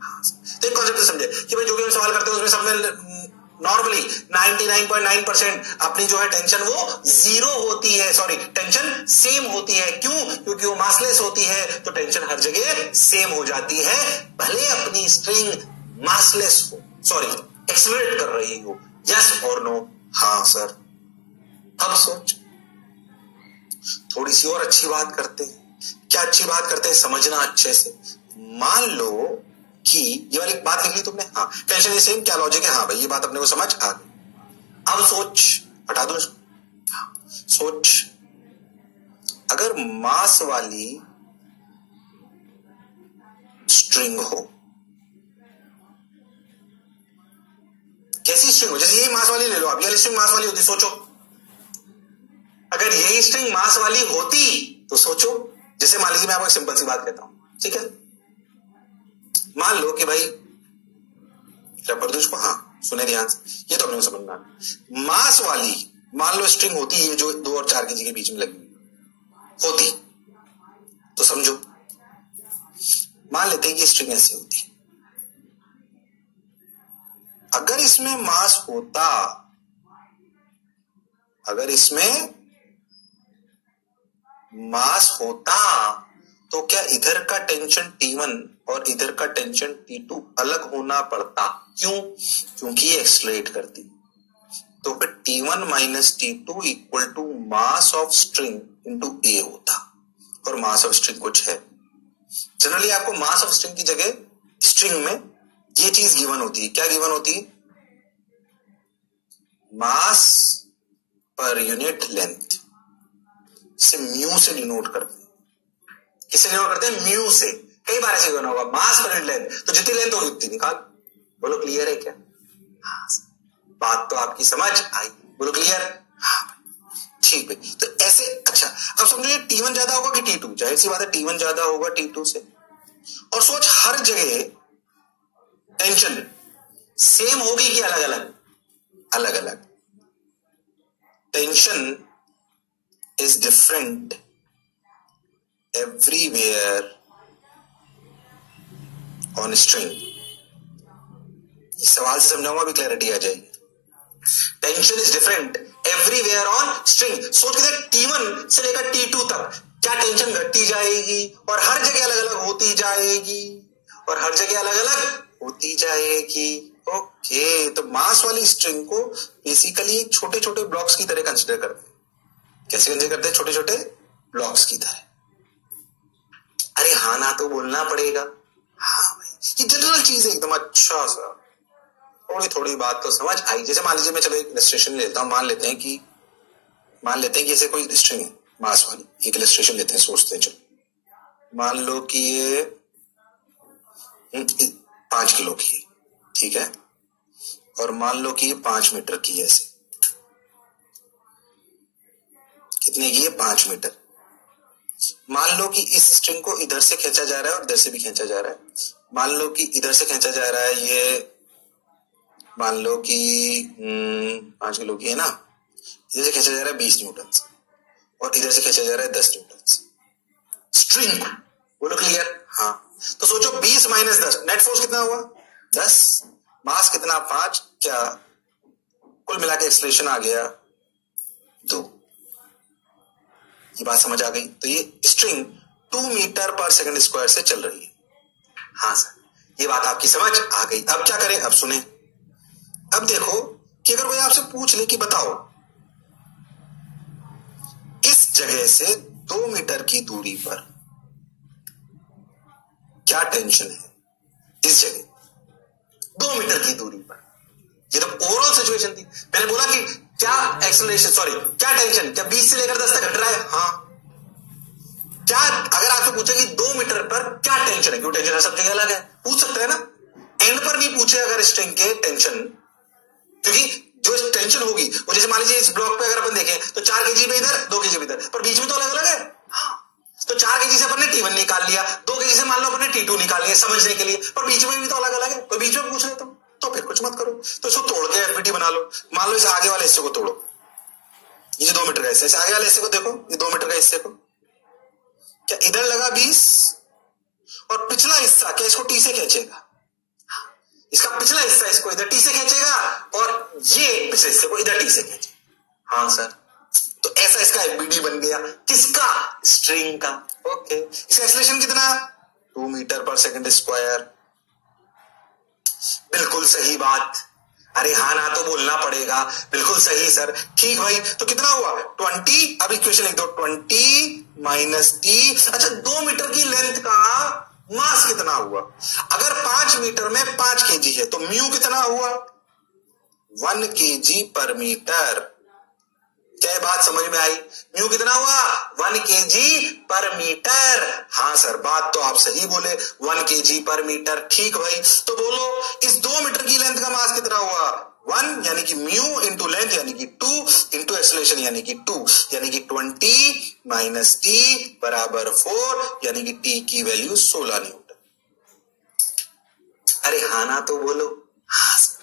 हाँ, तो एक कॉन्सेप्ट समझे कि भाई जो भी हम सवाल करते हैं उसमें सब में नॉर्मली 99.9% अपनी जो है टेंशन वो जीरो होती है, सॉरी टेंशन सेम होती है। क्यों? क्योंकि वो मासलेस होती है, तो टेंशन हर जगह सेम हो जाती है, भले अपनी स्ट्रिंग मासलेस हो, सॉरी एक्सेलरेट कर रही हो। यस और नो? हाँ सर। अब सोच, थोड़ी सी और अच्छी बात करते हैं। क्या अच्छी बात करते हैं, समझना अच्छे से। मान लो कि ये वाली बात लिख ली तुमने, हाँ टेंशन इज सेम, क्या लॉजिक है, हाँ भाई ये बात अपने को समझ आ गई। अब सोच, हटा दो इसको। हाँ, सोच अगर मास वाली स्ट्रिंग हो, कैसी स्ट्रिंग हो, जैसे यही मास वाली ले लो आप, ये स्ट्रिंग मास वाली होती, सोचो अगर यही स्ट्रिंग मास वाली होती तो सोचो, जैसे मान लीजिए मैं आपको एक सिंपल सी बात कहता हूं, ठीक है। मान लो कि भाई रबर दो इसको, हाँ सुने ध्यान से, ये तो अपने समझना। मास वाली मान लो स्ट्रिंग होती है जो 2 और 4 केजी के बीच में लगी होती, तो समझो मान लेते हैं कि स्ट्रिंग ऐसी होती। अगर इसमें मास होता, अगर इसमें मास होता तो क्या इधर का टेंशन T1 और इधर का टेंशन T2 अलग होना पड़ता? क्यों? क्योंकि ये एक्सलरेट करती, तो फिर T1 minus T2 equal to mass of string into a होता, और मास ऑफ स्ट्रिंग कुछ है। जनरली आपको मास ऑफ स्ट्रिंग की जगह स्ट्रिंग में ये चीज गिवन होती है, क्या गिवन होती है? मास पर यूनिट लेंथ, इसे म्यू से डिनोट करते हैं। किससे डिनोट करते हैं? म्यू से। कई बार ऐसे गिवन होगा मास पर यूनिट लेंथ, तो जितनी लेंथ होगी उतनी निकाल। बोलो क्लियर है क्या? हाँ, बात तो आपकी समझ आई। बोलो क्लियर? हाँ ठीक भाई। तो ऐसे, अच्छा अब समझो ये T1 ज्यादा होगा कि T2? जाहिर सी बात है T1 ज्यादा होगा T2 से। और सोच हर जगह टेंशन सेम होगी कि अलग अलग? अलग अलग। Tension is different everywhere on string। इस सवाल से समझाऊंगा, अभी क्लैरिटी आ जाएगी। Tension is different everywhere on string. सोच के देख, T1 से लेकर T2 तक क्या टेंशन घटती जाएगी और हर जगह अलग अलग होती जाएगी, और हर जगह अलग अलग होती जाएगी। ओके, तो मास वाली स्ट्रिंग को बेसिकली छोटे छोटे ब्लॉक्स की तरह कंसिडर करते हैं। कैसे कंसिडर करते हैं? छोटे छोटे ब्लॉक्स की तरह। अरे हाँ ना तो बोलना पड़ेगा। हाँ भाई, ये जनरल चीज है एकदम। अच्छा सा थोड़ी थोड़ी बात तो समझ आई। जैसे मान लीजिए मैं चलो एक इलस्ट्रेशन लेता हूं, मान लेते हैं कि जैसे कोई स्ट्रिंग है मास वाली, एक इलस्ट्रेशन लेते हैं, सोचते हैं चलो। मान लो कि ये 5 किलो की है, ठीक है, और मान लो कि ये 5 मीटर की है। ऐसे कितने की है? 5 मीटर। मान लो कि इस स्ट्रिंग को इधर से खींचा जा रहा है और इधर से भी खींचा जा रहा है। मान लो कि इधर से खींचा जा रहा है, ये मान लो कि 5 किलो की है ना, इधर से खींचा जा रहा है 20 न्यूटन से, और इधर से खींचा जा रहा है 10 न्यूटन से स्ट्रिंग। बोलो क्लियर? हाँ। तो सोचो 20 माइनस 10, नेट फोर्स कितना हुआ? 10, मास कितना? 5, क्या कुल मिला के एक्सेलरेशन आ गया 2। ये बात समझ आ गई? तो ये स्ट्रिंग 2 मीटर पर सेकंड स्क्वायर से चल रही है। हाँ सर, ये बात आपकी समझ आ गई। अब क्या करें? अब सुने, अब देखो कि अगर कोई आपसे पूछ ले कि बताओ इस जगह से 2 मीटर की दूरी पर क्या टेंशन है? इस जगह 2 मीटर की दूरी पर, ये तो ओवरऑल सिचुएशन थी। मैंने बोला कि क्या एक्सेलरेशन, सॉरी क्या टेंशन, क्या 20 से लेकर 10 तक घट रहा है? हाँ। क्या अगर आपसे पूछे कि 2 मीटर पर क्या टेंशन है, क्यों टेंशन है सब जगह अलग है, पूछ सकते हैं ना। एंड पर नहीं पूछे अगर स्ट्रिंग के टेंशन, क्योंकि जो टेंशन होगी वो, जैसे मान लीजिए इस ब्लॉक पे अगर अपन देखें तो 4 केजी पे इधर, 2 केजी पे इधर, पर बीच में तो अलग अलग है। हाँ। तो 4 केजी से अपन ने T1 निकाल लिया, 2 केजी से मान लो अपन ने T2 निकाल लिया समझने के लिए, पर बीच में भी तो अलग अलग है। तो बीच में पूछ रहे तो फिर कुछ मत करो, तो इसको तोड़ के एफबीटी बना लो। मान लो इस आगे वाले हिस्से को तोड़ो, ये 2 मीटर का हिस्सा, इस आगे वाले हिस्से को देखो, ये 2 मीटर का हिस्से को, क्या इधर लगा 20 और पिछला हिस्सा क्या इसको T से खींचेगा? इसका पिछला हिस्सा इसको इधर टी से खींचेगा और ये पिछले हिस्से को इधर टी से खींचेगा। हाँ सर, तो ऐसा इसका एफबीडी बन गया। किसका? स्ट्रिंग का। ओके, इसका एक्सेलरेशन कितना? 2 मीटर पर सेकंड स्क्वायर। बिल्कुल सही बात। अरे हाँ ना तो बोलना पड़ेगा। बिल्कुल सही सर। ठीक भाई, तो कितना हुआ? 20। अब इक्वेशन लिख दो, 20 माइनस टी। अच्छा, 2 मीटर की लेंथ का मास कितना हुआ? अगर 5 मीटर में 5 केजी है तो म्यू कितना हुआ? 1 केजी पर मीटर। क्या बात समझ में आई? म्यू कितना हुआ? 1 केजी पर मीटर। हाँ सर, बात तो आप सही बोले, 1 केजी पर मीटर। ठीक भाई, तो बोलो इस 2 मीटर की लेंथ का मास कितना हुआ? 1 यानी कि म्यू इंटू लेंथ यानी कि 2 इंटू एक्सेलरेशन यानी कि 2, यानी कि 20 माइनस टी बराबर 4, यानी कि टी की वैल्यू 16 न्यूटन। अरे हाँ ना तो बोलो। हाँ सर।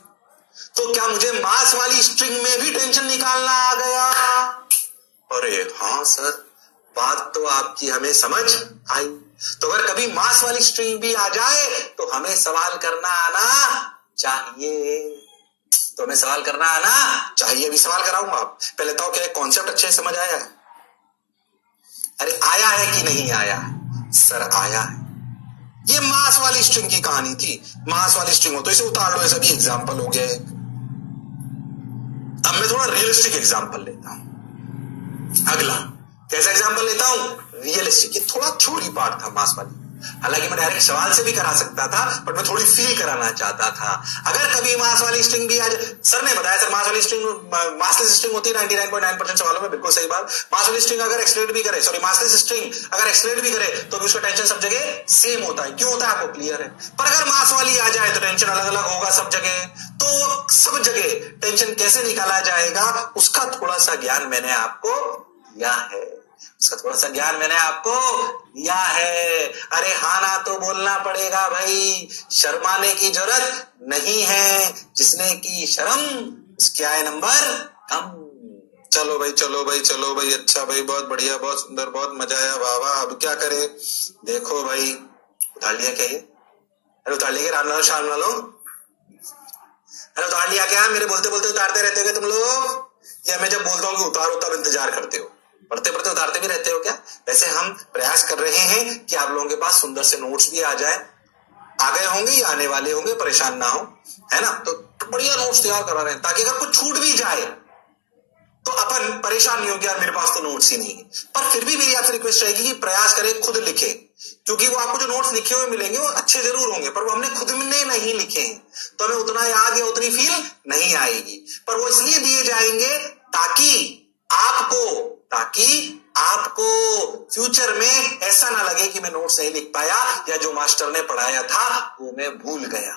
तो क्या मुझे मास वाली स्ट्रिंग में भी टेंशन निकालना आ गया? अरे हाँ सर, बात तो आपकी हमें समझ आई। तो अगर कभी मास वाली स्ट्रिंग भी आ जाए तो हमें सवाल करना आना चाहिए। तो हमें सवाल करना आना चाहिए। अभी सवाल कराऊंगा। आप पहले तो क्या कॉन्सेप्ट अच्छे समझ आया है? अरे आया है कि नहीं आया है? सर आया है। ये मास वाली स्ट्रिंग की कहानी थी। मास वाली स्ट्रिंग हो तो इसे उतार लो, ऐसा भी एग्जाम्पल हो गया एक। अब मैं थोड़ा रियलिस्टिक एग्जांपल लेता हूं। अगला कैसा एग्जांपल लेता हूं? रियलिस्टिक। ये थोड़ा थ्योरी पार्ट था मास वाली। हालांकि मैं डायरेक्ट सवाल से भी करा सकता था, पर मैं थोड़ी फील कराना चाहता था। अगर कभी मास वाली स्ट्रिंग भी आज, सर ने बताया सर मास वाली स्ट्रिंग मासलेस स्ट्रिंग होती है 99.9% सवालों में। बिल्कुल सही बात। मास वाली स्ट्रिंग अगर एक्सलेट भी करे, सॉरी मासलेस स्ट्रिंग अगर एक्सलेट भी करे तो भी उसका टेंशन सब जगह सेम होता है। क्यों होता है आपको क्लियर है? पर अगर मास वाली आ जाए तो टेंशन अलग अलग होगा सब जगह। तो सब जगह टेंशन कैसे निकाला जाएगा उसका थोड़ा सा ज्ञान मैंने आपको दिया है। अरे हाँ ना तो बोलना पड़ेगा भाई। शर्माने की जरूरत नहीं है, जिसने की शर्म उसके आए नंबर कम। चलो भाई, चलो भाई, चलो भाई। अच्छा भाई, बहुत बढ़िया, बहुत सुंदर, बहुत मजा आया। वाह वाह। अब क्या करे? देखो भाई, उतार लिया क्या ये? अरे उतार लिया क्या? राम लालो, शाम लालो। अरे उतार लिया क्या? मेरे बोलते बोलते उतारते रहते हो तुम लोग, या मैं जब बोलता हूँ कि उतारो तब इंतजार करते हो? पढ़ते पढ़ते उतारते भी रहते हो क्या? वैसे हम प्रयास कर रहे हैं कि आप लोगों के पास सुंदर से नोट्स भी आ जाए। आ गए होंगे या आने वाले होंगे, परेशान ना हो, है ना? तो बढ़िया नोट्स तैयार करा रहे हैं ताकि अगर कुछ छूट भी जाए तो अपन परेशान नहीं हो कि यार मेरे पास तो नोट्स ही नहीं है। पर फिर भी मेरी आपसे रिक्वेस्ट रहेगी कि प्रयास करें, खुद लिखें, क्योंकि वो आपको जो नोट्स लिखे हुए मिलेंगे वो अच्छे जरूर होंगे, पर वो हमने खुद में नहीं लिखे हैं तो हमें उतना याद या उतनी फील नहीं आएगी। पर वो इसलिए दिए जाएंगे ताकि आपको फ्यूचर में ऐसा ना लगे कि मैं नोट्स नहीं लिख पाया या जो मास्टर ने पढ़ाया था वो मैं भूल गया।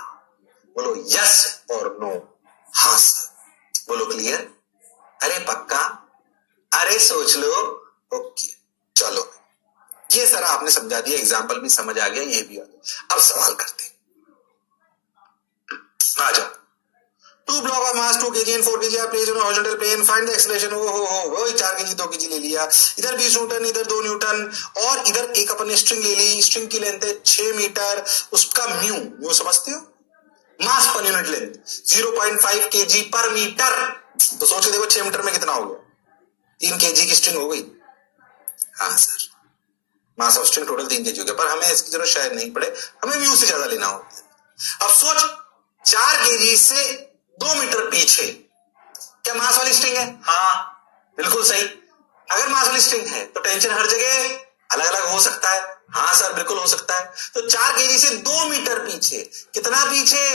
बोलो यस और नो? हाँ सर। बोलो क्लियर? अरे पक्का? अरे सोच लो। ओके, चलो ये सर आपने समझा दिया, एग्जाम्पल भी समझ आ गया, ये भी आ गया। अब सवाल करते हैं, आ जाओ। 2 block of mass 2 kg and 4 kg are placed on a horizontal plane. Find the acceleration. वो 4 kg 2 kg ले लिया, इधर 20 न्यूटन, इधर 2 न्यूटन, और इधर एक अपन ने स्ट्रिंग ले ली। स्ट्रिंग की लेंथ है 6 मीटर, उसका म्यू समझते हो? मास पर यूनिट लेंथ 0.5 kg पर मीटर। तो सोच के देखो 6 मीटर में कितना हो गया? 3 kg की स्ट्रिंग हो गई। हाँ sir, mass of string total 3 kg हो गया, पर हमें इसकी जरूरत शायद नहीं पड़े, हमें म्यू से ज्यादा लेना होता है। अब सोच 4 kg से 2 मीटर पीछे क्या मास वाली स्ट्रिंग है? हाँ बिल्कुल सही। अगर मास वाली स्ट्रिंग है तो टेंशन हर जगह अलग अलग हो सकता है। हाँ सर बिल्कुल हो सकता है। तो 4 kg से 2 मीटर पीछे, कितना पीछे?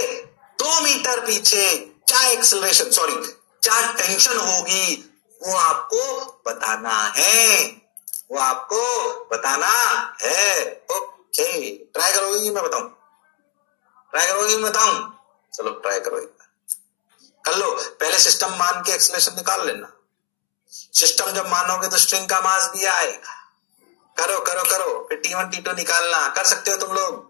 2 मीटर पीछे क्या एक्सेलरेशन, सॉरी क्या टेंशन होगी वो आपको बताना है। ओके, ट्राई करोगे कि मैं बताऊं? चलो ट्राई करो, कर लो। पहले सिस्टम मान के एक्सेलरेशन निकाल लेना। सिस्टम जब मानोगे तो स्ट्रिंग का मास भी आएगा। करो फिर T1 T2 निकालना। कर सकते हो तुम लोग?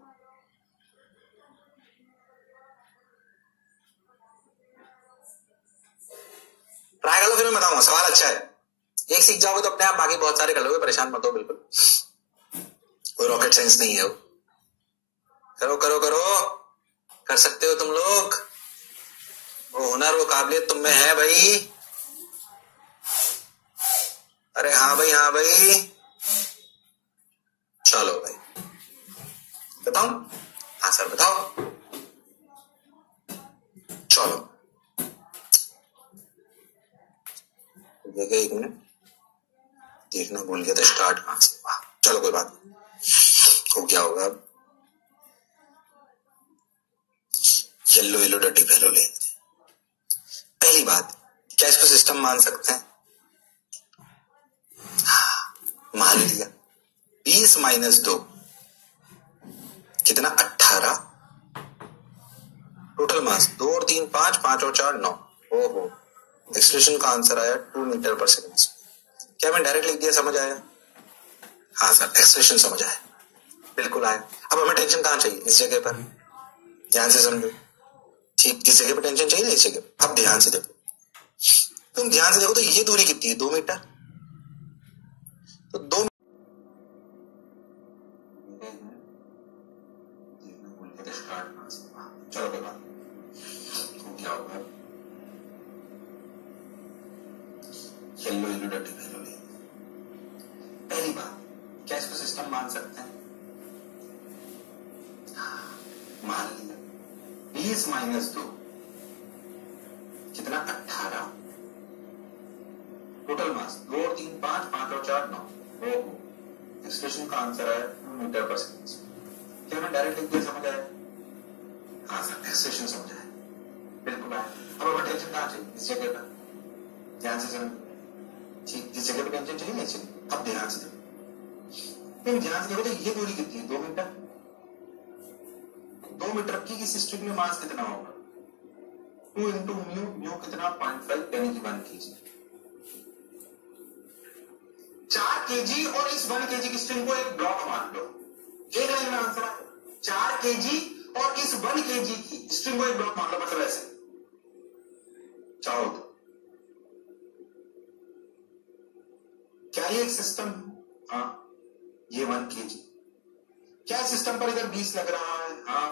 ट्राई कर लो, फिर मैं बताऊंगा। सवाल अच्छा है, एक सीख जाओगे तो अपने आप बाकी बहुत सारे कर लोगे, परेशान मत हो बिल्कुल, कोई रॉकेट साइंस नहीं है वो। करो कर सकते हो तुम लोग, वो हुनर वो काबिलियत तुम में है भाई। अरे हाँ भाई, हाँ भाई, चलो भाई बताओ, हाँ सर बताओ, चलो देखिए, एक मिनट देखना भूल गया था स्टार्ट कहाँ से। वाह, चलो कोई बात नहीं, हो क्या होगा। येलो येलो डटी फेलो ले। पहली बात, क्या इसको सिस्टम मान सकते हैं? मान लिया। 20 माइनस 2 कितना? 18। टोटल मास 2 और 3 5, 5 और 4 9। ओहो, एक्सप्रेशन का आंसर आया 2 मीटर पर सेकंड। क्या मैं डायरेक्ट लिख दिया? समझ आया? हाँ सर, एक्सप्रेशन समझ आया, बिल्कुल आया। अब हमें टेंशन कहाँ चाहिए? इस जगह पर, ध्यान से समझो। ठीक, इस जगह पर टेंशन चाहिए ना, इस जगह। अब ध्यान से देखो, तुम ध्यान से देखो तो ये दूरी कितनी है? 2 मीटर। तो 2 चलो कोई बात नहीं, क्या होगा। येलो येलो डटी फेलो ले। पहली बात, क्या इसको सिस्टम मान सकते हैं? मान लिया। 20 माइनस 2 कितना? 18। टोटल मास 2 और 3 5, 5 और 4 9। ओहो, एक्सप्रेशन का आंसर है 2 मीटर पर सेकंड। क्या मैं डायरेक्ट लिख दिया? समझ आया? हाँ सर, एक्सप्रेशन समझ आया, बिल्कुल आया। अब हमें टेंशन कहाँ चाहिए? इस जगह पर, ध्यान से समझो। ठीक, इस जगह पर टेंशन चाहिए ना, इस जगह। अब ध्यान से देखो, तुम ध्यान से देखो तो ये दूरी कितनी है? 2 मीटर। 2 मीटर की इस स्ट्रिंग में मास कितना होगा? 2 इंटू म्यू, म्यू कितना? 0.5 यानी कि 1 kg। 4 kg और इस 1 kg की स्ट्रिंग को एक ब्लॉक मान लो। एक लाइन में आंसर है 4 kg और इस 1 kg की स्ट्रिंग को एक ब्लॉक मान लो, मतलब ऐसे चाहो तो। क्या ये एक सिस्टम? हाँ, ये 1 kg। क्या सिस्टम पर इधर 20 लग रहा है? हाँ।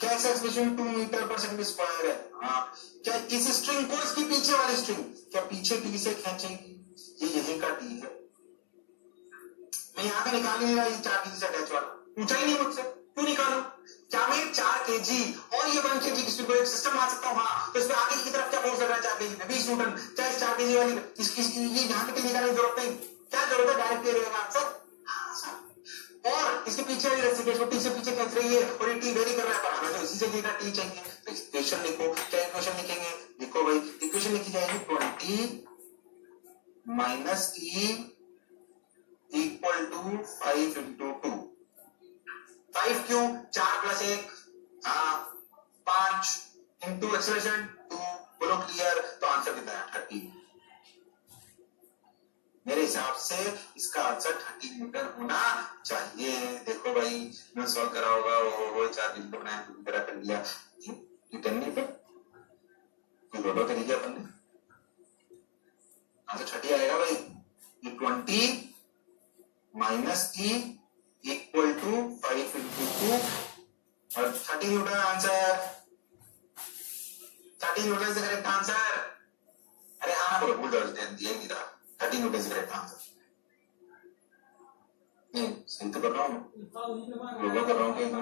क्या ऐसा एक्सप्रेशन 2 मीटर पर सेकंड स्क्वायर है? हाँ। क्या इस स्ट्रिंग को इसकी पीछे वाली स्ट्रिंग क्या पीछे टी से खींचेगी? ये यहीं का टी है। मैं यहाँ का निकाल ही नहीं रहा, ये 4 kg से अटैच वाला पूछा ही नहीं मुझसे, क्यों निकालू? क्या मैं 4 kg और ये 1 kg की स्ट्रिंग को एक सिस्टम मान सकता हूँ? हाँ। तो इसमें आगे की तरफ क्या फोर्स लग रहा है? 4 kg में 20 न्यूटन। क्या इस 4 kg वाली इसकी ये यहाँ पे निकालने की जरूरत नहीं? क्या जरूरत है? डायरेक्ट ले रहेगा आंसर। हाँ सर। और इसके पीछे वाली रस्सी को टी से पीछे खींच रही है और ये टी वेरी कर रहा है, पर हमें तो इसी जगह का टी चाहिए। तो इक्वेशन लिखो। क्या इक्वेशन लिखेंगे? लिखो भाई, इक्वेशन लिखी जाएगी 20 minus E equal to 5 into 2। 5 क्यों? 4 प्लस 1, हाँ 5 इंटू एक्सप्रेशन 2। बोलो क्लियर? तो आंसर कितना है? 30। मेरे हिसाब से इसका आंसर 30 न्यूटन होना चाहिए। देखो भाई, मैं सॉल्व करा होगा, वो 4 बिंदु बनाया, पूरी तरह कर लिया। न्यूटन ने पे कोई रोडो कर लिया अपन ने, आंसर 30 आएगा भाई। ये 20 minus E equal to 5 into 2 और 30 न्यूटन आंसर। 30 न्यूटन से करेक्ट आंसर। अरे हाँ बोलो, भूल दिया ही था। 30 न्यूटन से करेक्ट आंसर। नहीं सही तो कर रहा हूँ, योगा कर रहा हूँ कहीं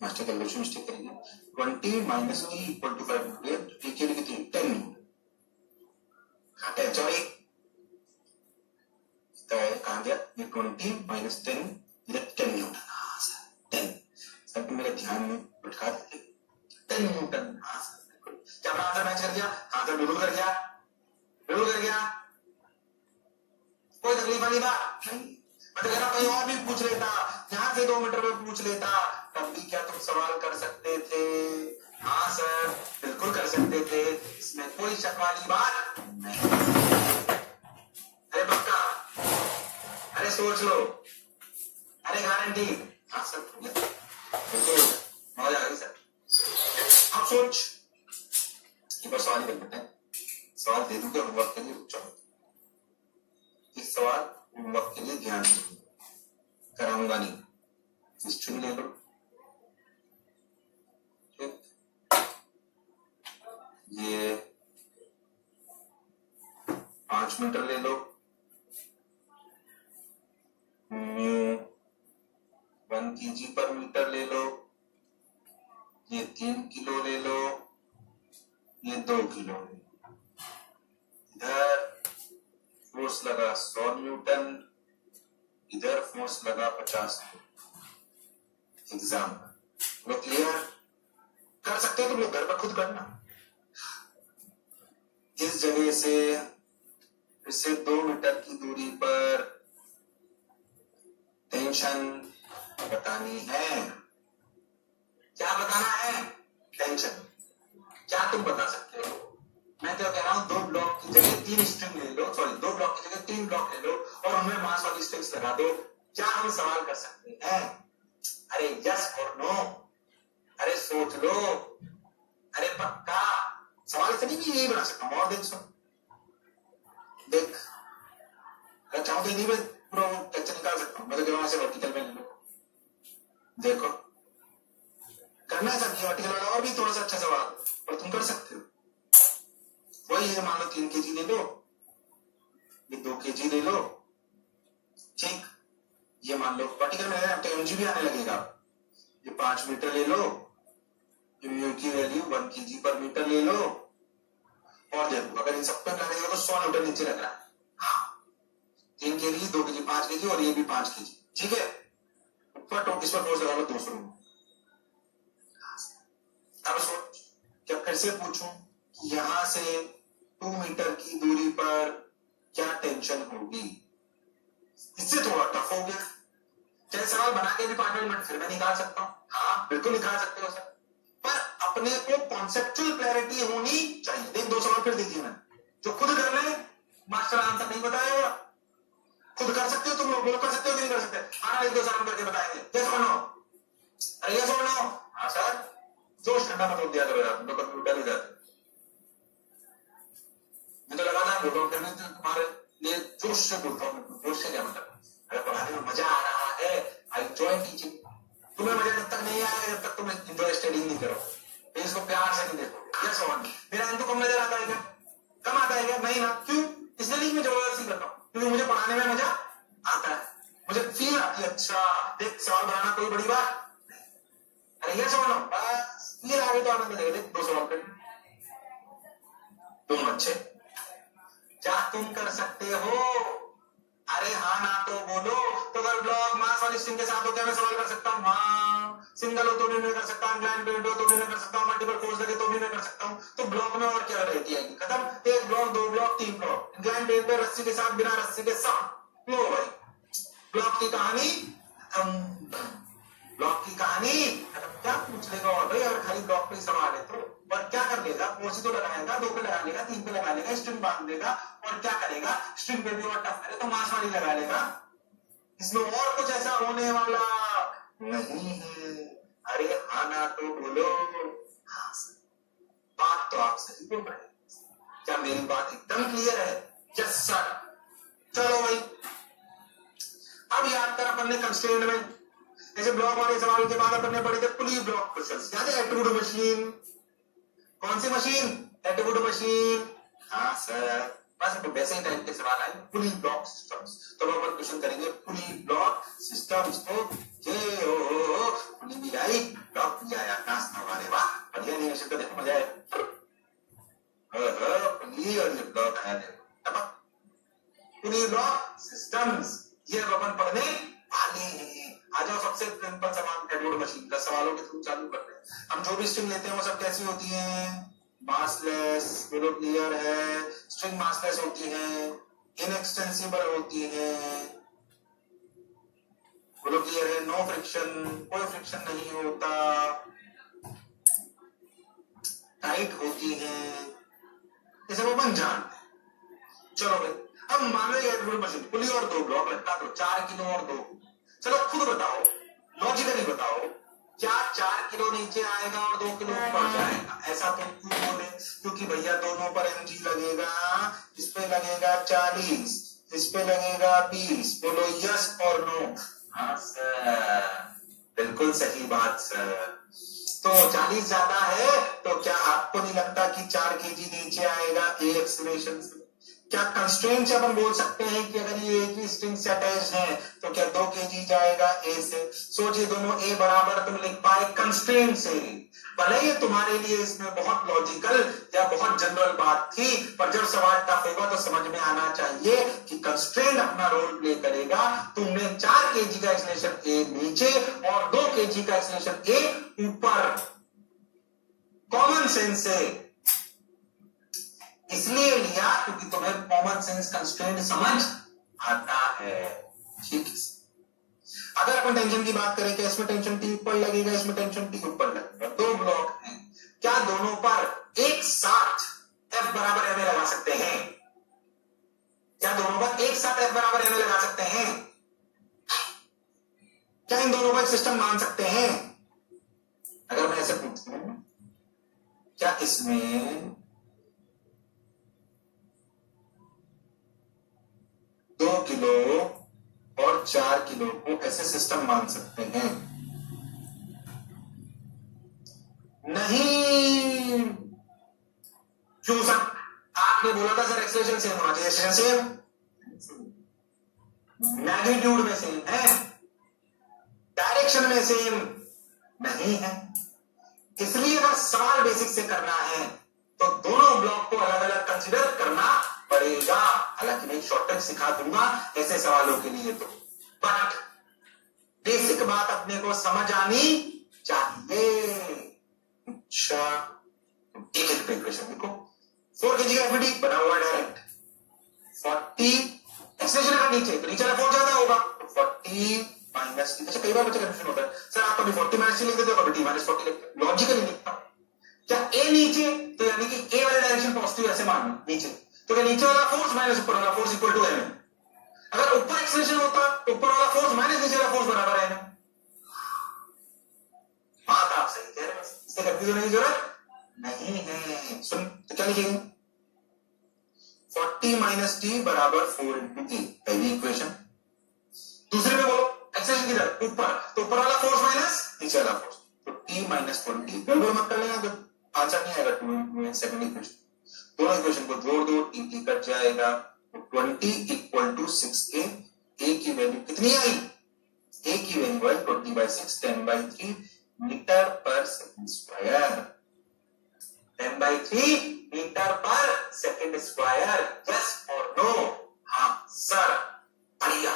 मास्टर कैलकुलेशन मिस्टेक करेंगे। 20 माइनस ई इक्वल टू 5 टीके लिखी थी 10 न्यूटन। सॉरी कहाँ गया ये? 20 माइनस 10 इधर 10 न्यूटन। हाँ सर 10 सर, तो मेरे ध्यान में बिठा देते 10 न्यूटन। हाँ सर बिल्कुल। क्या अपना आंसर मैच कर गया? हाँ सर बिल्कुल कर गया, बिल्कुल कर गया। कोई तकलीफ वाली बात नहीं। मैं तो कह रहा कहीं और भी पूछ लेता, यहाँ से 2 मीटर में पूछ लेता, तब भी क्या तुम सवाल कर सकते थे? हाँ सर बिल्कुल कर सकते थे, इसमें कोई शक वाली बात नहीं। अरे पक्का? अरे सोच लो, अरे गारंटी? हाँ सर बिल्कुल, मौज आ गई सर। अब सोच, एक बार सवाल कर लेते हैं। सवाल दे दूंगा होमवर्क के लिए, रुक जाओ। इस सवाल होमवर्क के लिए ध्यान से कराऊंगा नहीं, हिस्ट्री ले लो, 5 मीटर ले लो, म्यू 1 kg पर मीटर ले लो, ये 3 किलो ले लो, ये 2 किलो ले लो। इधर फोर्स लगा 100 न्यूटन, इधर फोर्स लगा 50 न्यूटन। एग्जाम लो क्लियर कर सकते हो तुम लोग, घर पर खुद करना। इस जगह से इससे 2 मीटर की दूरी पर टेंशन बतानी है। क्या बताना है? टेंशन। क्या तुम बता सकते हो? मैं क्या कह रहा हूं, 2 ब्लॉक की जगह 3 स्ट्रिंग ले लो, सॉरी 2 ब्लॉक की जगह 3 ब्लॉक ले लो और उनमें मास वाली स्ट्रिंग्स लगा दो। क्या हम सवाल कर सकते हैं? अरे यस और नो, अरे सोच लो, अरे पक्का सवाल से नहीं भी यही बना सकता हूं। और देख सुन, देख अगर चाहूं तो नहीं मैं पूरा टेंशन निकाल सकता हूं। मैं तो कह रहा हूं ऐसे वर्टिकल में ले लो, देखो करना है सब वर्टिकल वाला और भी थोड़ा सा अच्छा सवाल, और तुम कर सकते हो। वही है, मान लो 3 kg ले लो, ये 2 kg ले लो, ठीक। ये मान लो वर्टिकल में है तो mg भी आने लगेगा। ये 5 मीटर ले लो, म्यू की वैल्यू 1 kg पर मीटर ले लो, और देखो अगर इन सब पे लगेगा तो 100 न्यूटन नीचे लग रहा है। हाँ 3 kg, 2 kg, 5 kg और ये भी 5 kg, ठीक है। ऊपर इस पर फोर्स लगा लो 200। अब सोच, क्या फिर से पूछूं कि यहां से 2 मीटर की दूरी पर क्या टेंशन होगी? इससे थोड़ा टफ हो गया। चाहे सवाल बना के भी 5 मिनट फिर मैं निकाल सकता हूँ, हाँ बिल्कुल निकाल सकते हो सर, पर अपने को कॉन्सेप्चुअल क्लैरिटी होनी चाहिए। देख 2 सवाल फिर दीजिए, मैं जो खुद कर ले, मास्टर आंसर नहीं बताएगा, खुद कर सकते हो तुम लोग, कर सकते हो नहीं कर सकते? हाँ 1-2 सवाल करके बताएंगे। यस और नो? अरे यस और नो? हाँ सर, जोश ठंडा मत हो दिया करो यार, तुम लोग कंप्यूटर हो जाते। मैं तो लगातार बोल रहा हूँ, फिर मैं तुम्हारे लिए जोश से बोलता हूँ। जोश से क्या मतलब? अगर पढ़ाने में मजा आ रहा है, आई एंजॉय टीचिंग। तुम्हें मजा जब तक नहीं आएगा जब तक तुम एंजॉय स्टडी नहीं करो, फिर इसको प्यार से नहीं देखो। यस और नो? मेरा इनको कम नजर आता है क्या? कम आता है क्या? नहीं ना। क्यों? इसलिए नहीं मैं जबरदस्ती करता हूँ, क्योंकि मुझे पढ़ाने में मजा आता है, मुझे फील आती है। अच्छा देख सवाल बनाना कोई बड़ी बात। अरे यस और नो? बस फील आ गई तो आनंद लगेगा। देख 2 सवाल कर, तुम अच्छे, क्या तुम कर सकते हो? अरे हाँ ना तो बोलो। तो अगर ब्लॉक मास वाली स्ट्रिंग के साथ हो क्या मैं सवाल कर सकता हूँ? हाँ। सिंगल हो तो भी मैं कर सकता हूँ, इंक्लाइन प्लेट हो तो भी मैं कर सकता हूँ, मल्टीपल फोर्स लगे तो भी मैं कर सकता हूँ। तो ब्लॉक में और क्या वैरायटी आएगी? खत्म। 1 block, 2 block, 3 block, incline plate पे रस्सी के साथ, बिना रस्सी के साथ। लो भाई ब्लॉक की कहानी खत्म। ब्लॉक की कहानी खत्म। क्या पूछ लेगा और भाई, अगर खाली ब्लॉक पे सवाल है तो और क्या कर लेगा? फोर्स तो लगाएगा, 2 पे लगा लेगा, 3 पे लगा लेगा, स्ट्रिंग बांध देगा, और क्या करेगा? स्ट्रिंग पे भी और टफ करे तो मास वाली लगा लेगा। इसमें और कुछ ऐसा होने वाला नहीं है। अरे हाँ ना तो बोलो। हाँ बात तो आप सही बोल रहे हैं। क्या मेरी बात एकदम क्लियर है? Yes sir. चलो भाई अब याद कर, अपन ने कंस्ट्रेंट में ऐसे ब्लॉक वाले सवाल के बाद अपन ने पढ़े थे पुली ब्लॉक क्वेश्चंस, याद है? एटवुड मशीन, कौन सी मशीन? Atwood machine. हाँ सर, बस वैसे ही टाइप के सवाल आए, पुली ब्लॉक सिस्टम्स। तो अपन क्वेश्चन करेंगे पुली ब्लॉक सिस्टम्स को। ये ओ पुली भी आई, ब्लॉक भी आया, नाच नवारे, वाह बढ़िया। नहीं तो देखो मजा आएगा। पुली और ये ब्लॉक आया, देखो पुली ब्लॉक सिस्टम्स, ये अपन पढ़ने वाले हैं। आ जाओ, सबसे सिंपल सवाल एटवुड मशीन का सवालों के थ्रू चालू करते हैं। हम जो भी स्ट्रिंग लेते हैं वो सब कैसी होती हैं? मासलेस। बोलो क्लियर है? स्ट्रिंग मासलेस होती है, इनएक्सटेंसिबल होती है। बोलो क्लियर है? नो फ्रिक्शन, कोई फ्रिक्शन नहीं होता, टाइट होती है, ये सब अपन जानते हैं। चलो भाई अब मान लो एटवुड मशीन, पुली और 2 ब्लॉक लटका दो, 4 किलो और 2। चलो खुद बताओ, लॉजिकली बताओ, क्या 4 किलो नीचे आएगा और 2 किलो ऊपर जाएगा? ऐसा तो क्यों बोले? क्योंकि भैया दोनों पर mg लगेगा, इस पे लगेगा 40, इस पे लगेगा 20। बोलो यस और नो? हाँ सर, बिल्कुल सही बात सर। तो 40 ज्यादा है तो क्या आपको नहीं लगता कि 4 kg नीचे आएगा ए एक्सेलरेशन से? क्या कंस्ट्रेंट से अपन बोल सकते हैं कि अगर ये एक ही स्ट्रिंग से अटैच है तो क्या 2 kg जाएगा ए से? सोचिए दोनों ए बराबर तुम लिख पाए कंस्ट्रेंट से। भले ये तुम्हारे लिए इसमें बहुत लॉजिकल या बहुत जनरल बात थी, पर जब सवाल टफ होगा तो समझ में आना चाहिए कि कंस्ट्रेंट अपना रोल प्ले करेगा। तुमने 4 kg का एक्सेलरेशन ए नीचे और 2 kg का एक्सेलरेशन ए ऊपर, कॉमन सेंस से इसलिए लिया क्योंकि तुम्हें कॉमन सेंस कंस्ट्रेंट समझ आता है। ठीक है, अगर अपन टेंशन की बात करें कि इसमें टेंशन टी ऊपर लगेगा, इसमें टेंशन टी ऊपर लगेगा, 2 ब्लॉक हैं, क्या दोनों पर एक साथ F बराबर एम लगा सकते हैं? क्या दोनों पर एक साथ F बराबर एम लगा सकते हैं? क्या इन दोनों का एक सिस्टम मान सकते हैं? अगर मैं ऐसे पूछूं, क्या इसमें 2 किलो और 4 किलो को ऐसे सिस्टम मान सकते हैं? नहीं। क्यों सर? आपने बोला था सर एक्सेलरेशन सेम होना चाहिए। एक्सेलरेशन सेम, मैग्नीट्यूड में सेम है, डायरेक्शन में सेम नहीं है। इसलिए अगर सवाल बेसिक से करना है तो दोनों ब्लॉक को अलग अलग कंसीडर करना पड़ेगा। हालांकि मैं एक शॉर्टकट सिखा दूंगा ऐसे सवालों के लिए, तो बट बेसिक बात अपने को समझ आनी चाहिए। अच्छा, एक एक इक्वेशन देखो। 4 kg का एफिडी बना हुआ डायरेक्ट, 40 एक्सेलरेशन का नीचे तो नीचे वाला 4 ज्यादा होगा, 40 माइनस टी। अच्छा, कई बार बच्चे कंफ्यूजन होता है, सर आप कभी 40 माइनस टी लिख देते हो, कभी टी माइनस 40 लिखते हो। लॉजिकली लिखता हूं, क्या ए नीचे तो यानी कि ए वाला डायरेक्शन पॉजिटिव ऐसे मान लो नीचे, तो क्या नीचे वाला फोर्स माइनस ऊपर वाला फोर्स इक्वल टू एम है। अगर ऊपर एक्सेलरेशन होता तो ऊपर वाला फोर्स माइनस नीचे वाला फोर्स बराबर है। बात आप सही कह रहे हैं, इससे कंफ्यूजन होने की जरूरत नहीं है। सुन, तो क्या लिखेंगे? 40 माइनस टी बराबर 4 इंटू टी, पहली इक्वेशन। दूसरे में बोलो एक्सेलरेशन किधर? ऊपर, तो ऊपर वाला फोर्स माइनस नीचे वाला फोर्स, तो टी माइनस 20। गड़बड़ मत कर लेना, तो आंसर नहीं आएगा 2 इंटू सेकंड इक्वेशन। दोनों इक्वेशन को जोड़ दो, टी टी कट जाएगा, तो 20 इक्वल टू 6a। ए की वैल्यू कितनी आई? ए की वैल्यू आई 20/6, 10/3 मीटर पर सेकंड स्क्वायर। 10/3 मीटर पर सेकंड स्क्वायर। यस और नो? हाँ सर, बढ़िया।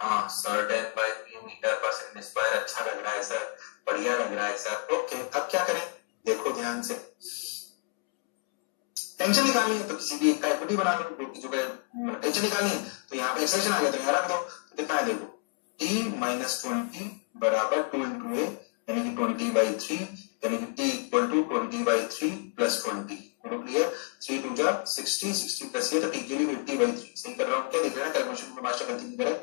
हाँ सर, 10/3 मीटर पर सेकंड स्क्वायर अच्छा लग रहा है सर, बढ़िया लग रहा है सर। ओके, अब क्या करें? देखो ध्यान से, टेंशन निकालनी है तो किसी भी एक का इक्विटी बना लो। जो टेंशन निकालनी है तो यहाँ पे एक्सेलरेशन आ गया तो यहाँ रख दो, तो कितना है देखो, t माइनस 20 बराबर 2 इंटू ए यानी कि 20/3, यानी कि t equal to 20/3 plus 20। Clear? 3 2 जा 60, 60 प्लस ये तो t के लिए 50/3। सही कर रहा हूँ क्या? देख रहे हैं कैलकुलेशन में मास्टर गलती नहीं करे।